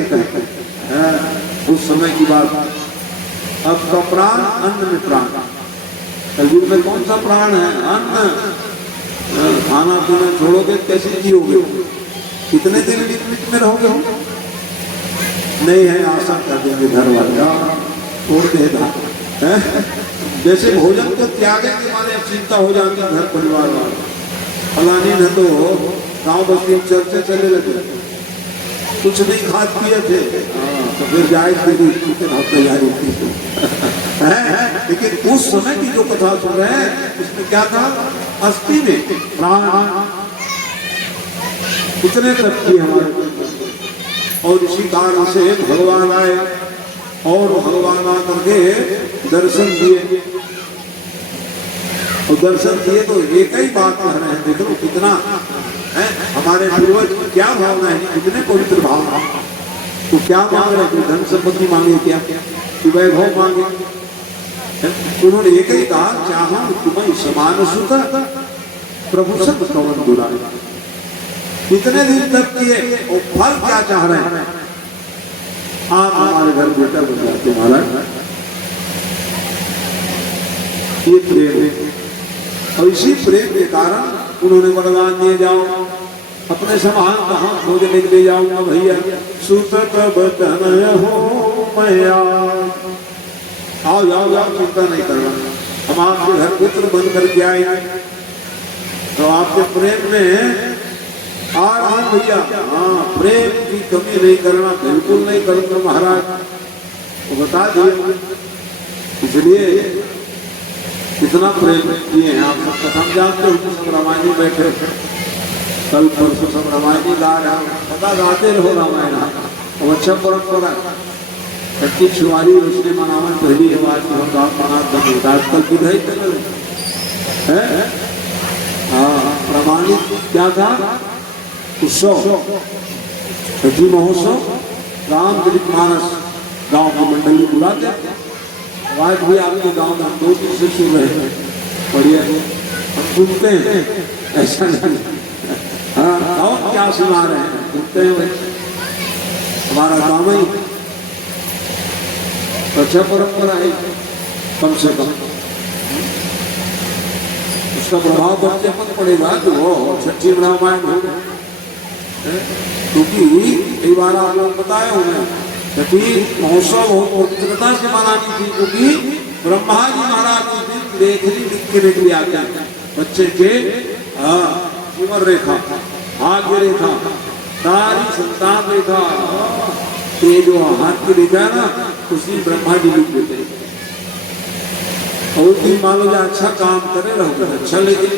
उस समय की बात। अब का प्राण अन्न में प्राण। कलयुग में कौन सा प्राण है? अन्न। खाना पीना छोड़ोगे कैसे जियोगे? कितने दिन लिमिट में रहोगे? नहीं है, आशा कर देंगे घर वाले, छोड़ देगा। जैसे भोजन को त्यागे के मारे चिंता हो जाती है घर परिवार वाले। फलानी न तो गाँव बस्ती में चर्चे चले लगे, कुछ नहीं खा पिए थे, तो फिर जाए तैयारी थी। लेकिन उस समय की जो कथा सुन रहे हैं उसमें क्या था? अस्थि में प्राण। कितने तक किए हमारे। और इसी कारण से भगवान आए और भगवान आकर के दर्शन दिए। और दर्शन दिए तो एक ही बात कह रहे हैं, देख लो कितना है हमारे पूर्वज की क्या भावना है, कितने पवित्र भावना। तो क्या मांग रहे थे? धन संपत्ति मांगे क्या? कि वैभव मांगे? उन्होंने एक ही कहा, चाहो तुम्हें समान सुत प्रभु सब कवन दुराए। कितने दिन तक किए और फल क्या चाह रहे हैं? आप हमारे घर बेटा बन जाते महाराज। ये प्रेम, और इसी प्रेम के कारण उन्होंने वरदान दिए, जाओ अपने समान कहाँ खोजने के लिए जाऊंगा भैया। सुतक बतन हो मैया, आओ जाओ जाओ, चिंता नहीं करना, हम आपके घर पुत्र बन करके आए। तो आपके प्रेम में आ रहा भैया। हाँ, प्रेम की कमी नहीं करना, बिल्कुल नहीं करूंगा महाराज, वो बता दिए। इसलिए कितना प्रेम किए हैं आप सब कथा जानते हो। सब रामायण में बैठे, कल परसों सब रामायण गा रहा, पता गाते रहो रामायण। और अच्छा परंपरा कच्ची छुआरी उसने मनावन पहली है, आज मना आजकल की है। हाँ, प्रमाणित क्या था? उत्सव, छठी महोत्सव, रामचरित मानस गांव की मंडली बुलाते। आज भी आपके गांव में 2 दिन से सुन रहे हैं, बढ़िया हम सुनते हैं, ऐसा नहीं। हाँ, और क्या सुना रहे हैं, सुनते हैं भाई, हमारा काम ही अच्छा परंपरा है। कम से कम उसका प्रभाव बच्चे पर पड़ेगा तो वो छठी रामायण होगा। क्योंकि कई बार आप लोग बताए उन्हें छठी महोत्सव पवित्रता से मनानी थी, क्योंकि ब्रह्मा जी महाराज उस दिन लेखनी लिख के लिए आते हैं बच्चे के उम्र रेखा, भाग्य रेखा, सारी संतान रेखा, ये जो हाथ की रेखा है ना, उसी ब्रह्मा जी लिख देते हैं। और दिन मान लो अच्छा काम करे रहो, अच्छा, लेकिन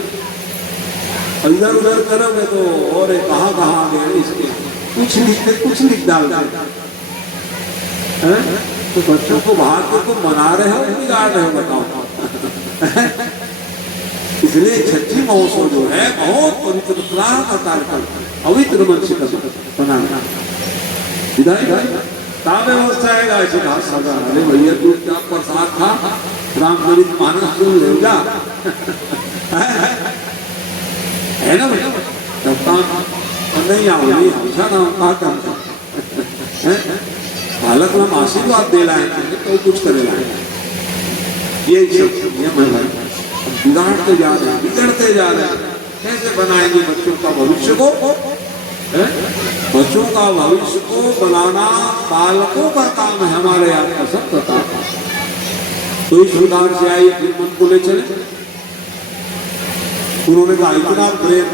इधर उधर करोगे तो और कहाँ कहाँ आ गए इसके, कुछ लिख डालते हैं। तो बच्चों को बाहर को मना रहे हो बिगाड़ रहे हो, बताओ। इसलिए छठी महोत्सव जो है बहुत पवित्रता का कार्यक्रम, पवित्र मन से बनाना विधाई ताबे व्यवस्था है। ऐसे घास सजा, अरे भैया तू क्या प्रसाद था, रामचरित मानस सुन ले जा, है ना भैया। नहीं आओ नहीं अच्छा ना कहा करता बालक हम आशीर्वाद दे लाएंगे तो कुछ करे लाएंगे। ये नियम है भाई, बिगाड़ते जा रहे हैं, बिगड़ते जा रहे हैं। कैसे बनाएंगे बच्चों का भविष्य को? बच्चों का भविष्य को बनाना पालकों का काम है, हमारे यहाँ का सब पता। तो इस प्रकार से आइए फिर मन को ले चले। उन्होंने कहा इतना प्रेम,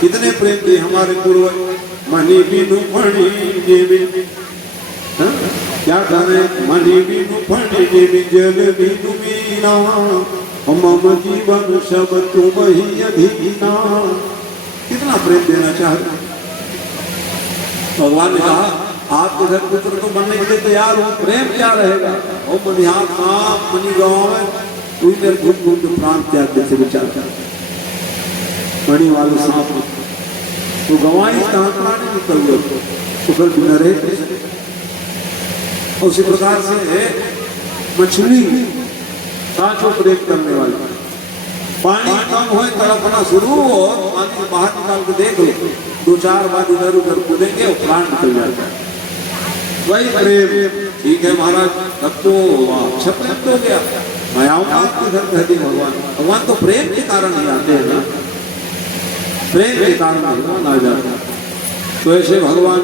कितने प्रेम थे हमारे पूर्वज। मणि बिनु फणी देवी, क्या करे मणि बिनु फणी देवी, जल बिनु मीना, मम जीवन सब तुम ही अधीना। कितना प्रेम देना चाहते भगवान ने कहा आपके घर पुत्र तो बनने के लिए तैयार हो, प्रेम क्या रहेगा? और मनिहार सांप मनी गाँव में कोई मेरे घूम घूम के प्राण त्याग देते विचार कर, मणि वाले सांप तो गवाई कहाँ नहीं निकल गए, तो फिर बिना रहे। उसी प्रकार से मछली सांचो प्रेम करने वाले, पानी कम हो तड़पना शुरू और पानी से बाहर निकाल के देख लो, 2-4 बार इधर उधर कूदेंगे और प्राण निकल जाता है। वही प्रेम ठीक है महाराज, तब तो अच्छा प्रेम तो हो गया। मैं आऊंगा आपके घर कहते भगवान तो प्रेम के कारण ही आते हैं ना, प्रेम के कारण भगवान आ जाते हैं। तो ऐसे भगवान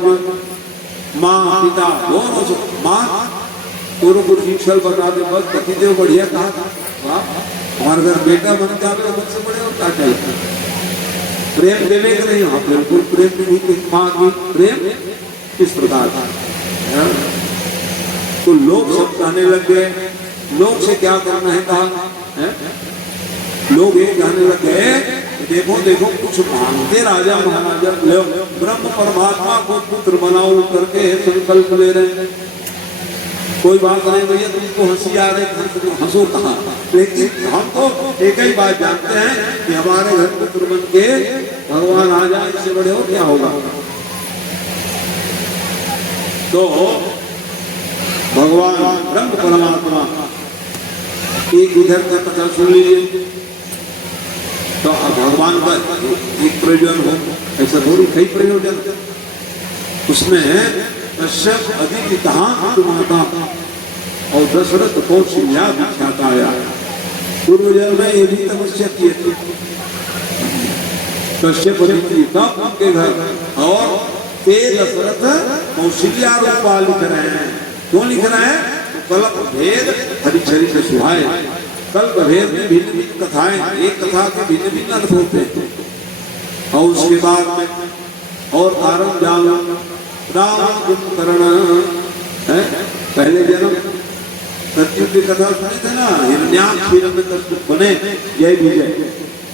माँ पिता दोनों से, माँ दोनों को शिक्षण बता दे, बस पतिदेव बढ़िया कहा हमारे घर बेटा बन जाए मुझसे बड़े और क्या चाहिए। प्रेम देने के नहीं, हाँ बिल्कुल प्रेम नहीं, माँ की प्रेम किस प्रकार का। तो लोग सब कहने लग गए, लोग से क्या करना है कहा, लोग ये कहने लग गए देखो देखो कुछ मांगते राजा महाराजा, ब्रह्म परमात्मा को पुत्र बनाओ करके संकल्प ले रहे हैं। कोई बात नहीं भैया, तुमको हंसी आ रही, हंसो कहा, लेकिन हम तो एक ही बात जानते हैं कि हमारे घर पुत्र बन के भगवान आ जाए, इससे बड़े हो क्या होगा। तो भगवान ब्रह्म परमात्मा एक इधर का कथा सुन लीजिए, तो भगवान का एक प्रयोजन हो, ऐसा थोड़ी कई प्रयोजन। उसमें कश्यप अदिति कहाँ माता और दशरथ कौशल्या विख्यात आया। पूर्व जन्म में ये भी तपस्या किए थे कश्यप अदिति, तब उनके घर और ते दशरथ कौशल्या रूपा लिख रहे हैं। क्यों लिख रहे हैं? कल्प भेद हरिचरी से सुहाए, कल्प भेद में भिन्न भिन्न कथाएं, एक कथा के भिन्न भिन्न अर्थ होते हैं। और उसके बाद में और कारण जान राम कुंभकर्ण है, पहले जन्म सत्यु की कथा सुनी थे ना, हिरण्याक्ष हिरण्यकश्यप बने जय विजय।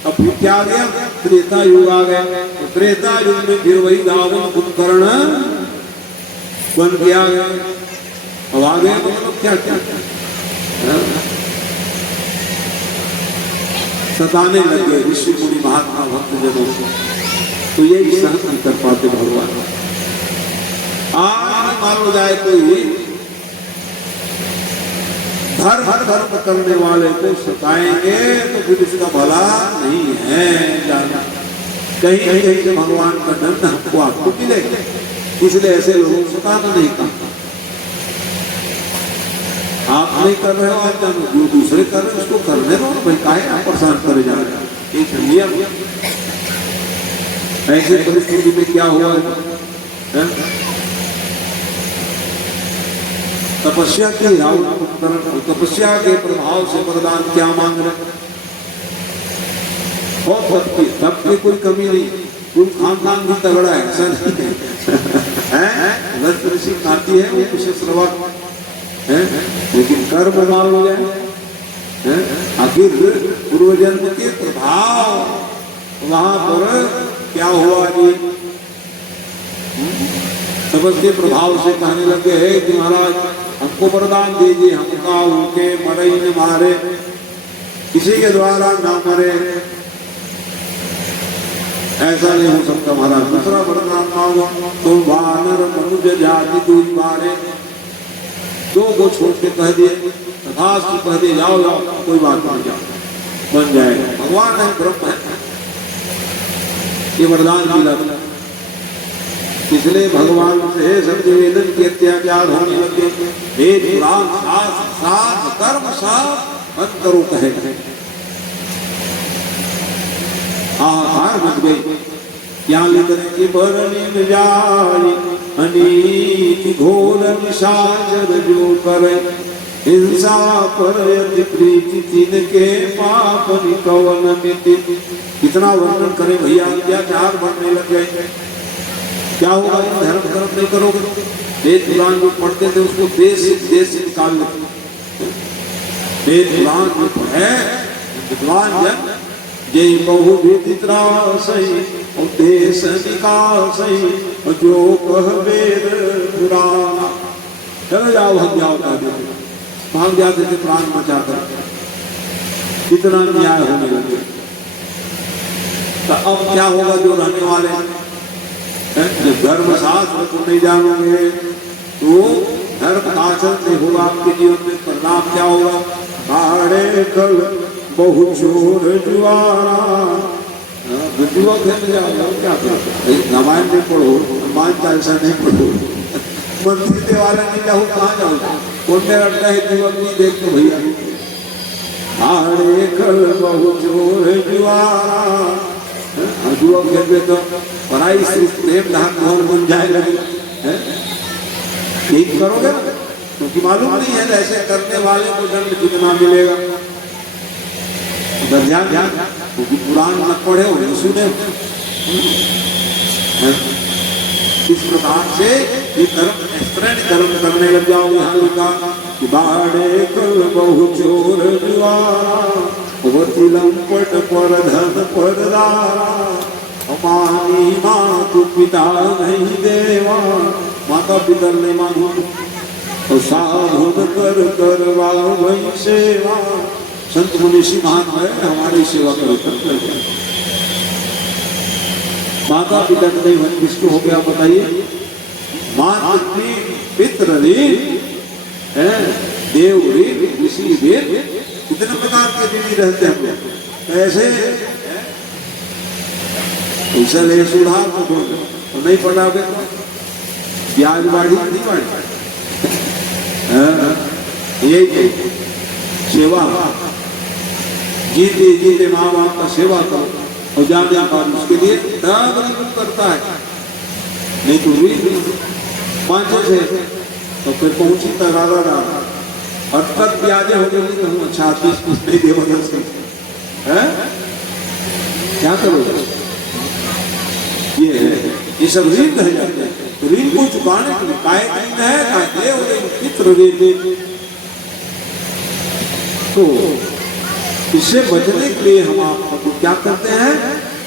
अब फिर क्या आ गया, त्रेता युग आ गया। तो त्रेता युग में फिर वही रावण कुंभकर्ण बन के आ गए। अब आ गए मतलब क्या क्या सताने लगे ऋषि मुनि महात्मा भक्त जनों को, तो यही सहन नहीं कर पाते भगवान। आज मानो जाए कोई धर्म करने वाले को सताएंगे तो फिर उसका भला नहीं है जाना। कहीं कहीं से भगवान का दंड हमको आपको मिलेगा, इसलिए ऐसे लोगों को सताना नहीं करता। आप नहीं कर रहे हो, आप जानो, जो दूसरे कर रहे उसको करने दो भाई, काहे आप परेशान करे जा रहे हैं। एक नियम। ऐसे परिस्थिति में क्या हुआ है? तपस्या के तपस्या के प्रभाव से वरदान क्या मांग रहे? और सबकी कोई कमी नहीं, कोई खानदान भी तगड़ा है, ऐसा नहीं है। ऋषि खाती है वो विशेष है, लेकिन कर्म मान हो जाए। आखिर पूर्व जन्म के प्रभाव वहां पर क्या हुआ जी, सबके प्रभाव से कहने लगे है कि महाराज हमको वरदान दीजिए, हमका उनके मरे न मारे, किसी के द्वारा ना मरे, ऐसा नहीं हो सकता महाराज। दूसरा वरदान मांगो, तुम वानर मनुष्य जाति दुई मारे, दो को छोड़ के कह दिए, तथास्तु कह दिए, जाओ जाओ कोई बात नहीं, जाओ बन जाएगा। भगवान है, ब्रह्म है, ये वरदान मिला। इसलिए भगवान से सब निवेदन के अत्याचार होने लगे, वेद पुराण शास्त्र साध कर्म साध बंद करो कहे, हाहाकार मच गई। क्या लेकर की बरनी में जाई, अनीति घोर निशाचर जो करे, हिंसा पर यदि प्रीति तिनके पाप निकवन मिति। कितना वर्णन करें भैया, अत्याचार बढ़ने लग गए। क्या होगा धर्म कर्म नहीं करोगे, वेद पुराण जो पढ़ते थे उसको देश से निकाल लेते। वेद पुराण जो है विद्वान जन जय बहु विदित्रासई और देश निकासई और जो कह वेद पुराण, चलो जाओ हम जाओ कर देते, भाग जाते थे प्राण बचा कर। कितना न्याय होने लगे। तो अब क्या होगा जो रहने वाले जब धर्म शास्त्र को नहीं जानोगे तो धर्म आचरण नहीं होगा आपके जीवन में, परिणाम क्या होगा। भाड़े कल बहु चोर जुआरा, युवक है क्या करो, रामायण में पढ़ो, रामायण का ऐसा नहीं पढ़ो, मंत्री देवालय में जाओ, कहाँ जाओ, कौन मेरा अड्डा है युवक नहीं देख तो भैया। भाड़े कल बहु चोर जुआरा, युवक कहते तो पढ़ाई सिर्फ प्रेम धान बन जाएगा, ठीक करोगे ना, क्योंकि मालूम नहीं है ऐसे करने वाले को दंड कितना मिलेगा। ध्यान ध्यान, क्योंकि पुराण न पढ़े हो न सुने। इस प्रकार से ये कर्म करने लग जाओ। यहाँ लिखा कि बाड़े कल बहु चोर जुआरा, वती लंपट पर धन पर दारा, मानी मातु पिता नहीं देवा, माता पिता ने मानो तो साधुन कर करवा वही सेवा। संत मुनीषी महान है, हमारी सेवा करो। माता पिता नहीं मन किसको हो गया बताइए। मातृ पितृ ऋण, देव ऋण, ऋषि ऋण, कितने प्रकार के ऋणी रहते हैं हम लोग। ऐसे पैसा ले सुधार तो नहीं पढ़ाओगे तो ब्याज बाढ़ी नहीं बढ़े। यही सेवा, जीते जीते माँ बाप का सेवा करो और जाने का उसके लिए तब करता है, नहीं तो ऋण पांच से तो फिर पहुंची तरारा और तब ब्याजे हो गई तो हम अच्छा कुछ नहीं देगा, क्या करोगे। ये सब ऋण रह जाते हैं। तो ऋण को चुकाने के लिए काय ऋण है, काय देव ऋण, पितृ ऋण। तो इससे बचने के लिए हम आपको क्या करते हैं,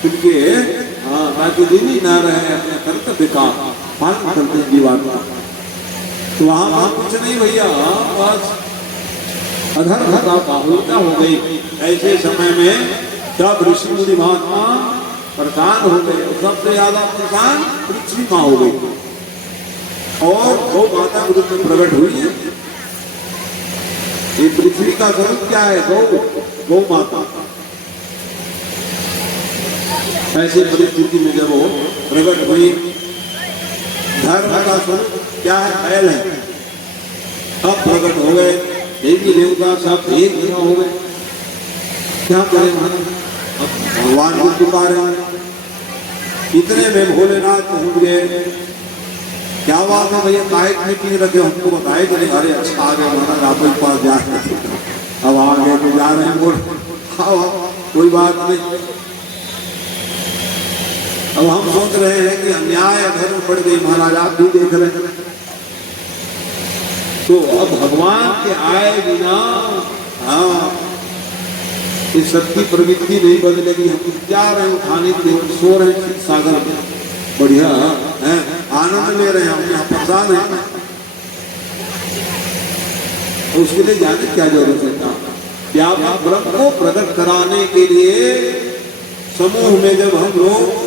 उनके ताकि ऋण ही ना रहे, अपने कर्तव्य का पालन करते हैं जीवन का। तो वहां कुछ नहीं भैया, बस अधर्म का बाहुलता हो गई। ऐसे समय में जब ऋषि मुनि महात्मा परेशान हो गए, सबसे ज्यादा परेशान पृथ्वी माँ हो गई और गौ माता के रूप में प्रकट हुई है। ये पृथ्वी का स्वरूप क्या है, गौ माता। ऐसी परिस्थिति में जब वो प्रकट हुई, धर्म का स्वरूप क्या है, बैल है, अब प्रकट हो गए। देवी देवता सब एक हो गए, क्या करें, भगवान को पुकारे। इतने में भोलेनाथ पहुंच गए। क्या बात है भैया, काहे नहीं पी रखे, हमको बताए कि नहीं। अरे अच्छा आ गए महाराज, आप ही पास जा रहे थे, अब आ गए तो जा रहे हैं, बोल कोई बात नहीं। अब हम सोच रहे हैं कि अन्याय अधर्म बढ़ गई, महाराज आप भी देख रहे हैं। तो अब भगवान के आए बिना इस सबकी प्रवृत्ति नहीं बदलेगी। हम जा रहे हैं उठाने के लिए, सो रहे हैं सागर में, बढ़िया है, आनंद ले रहे हैं, हम यहाँ परेशान है। उसके लिए जाने क्या जरूरत है? व्यापक ब्रह्म को प्रकट कराने के लिए समूह में जब हम लोग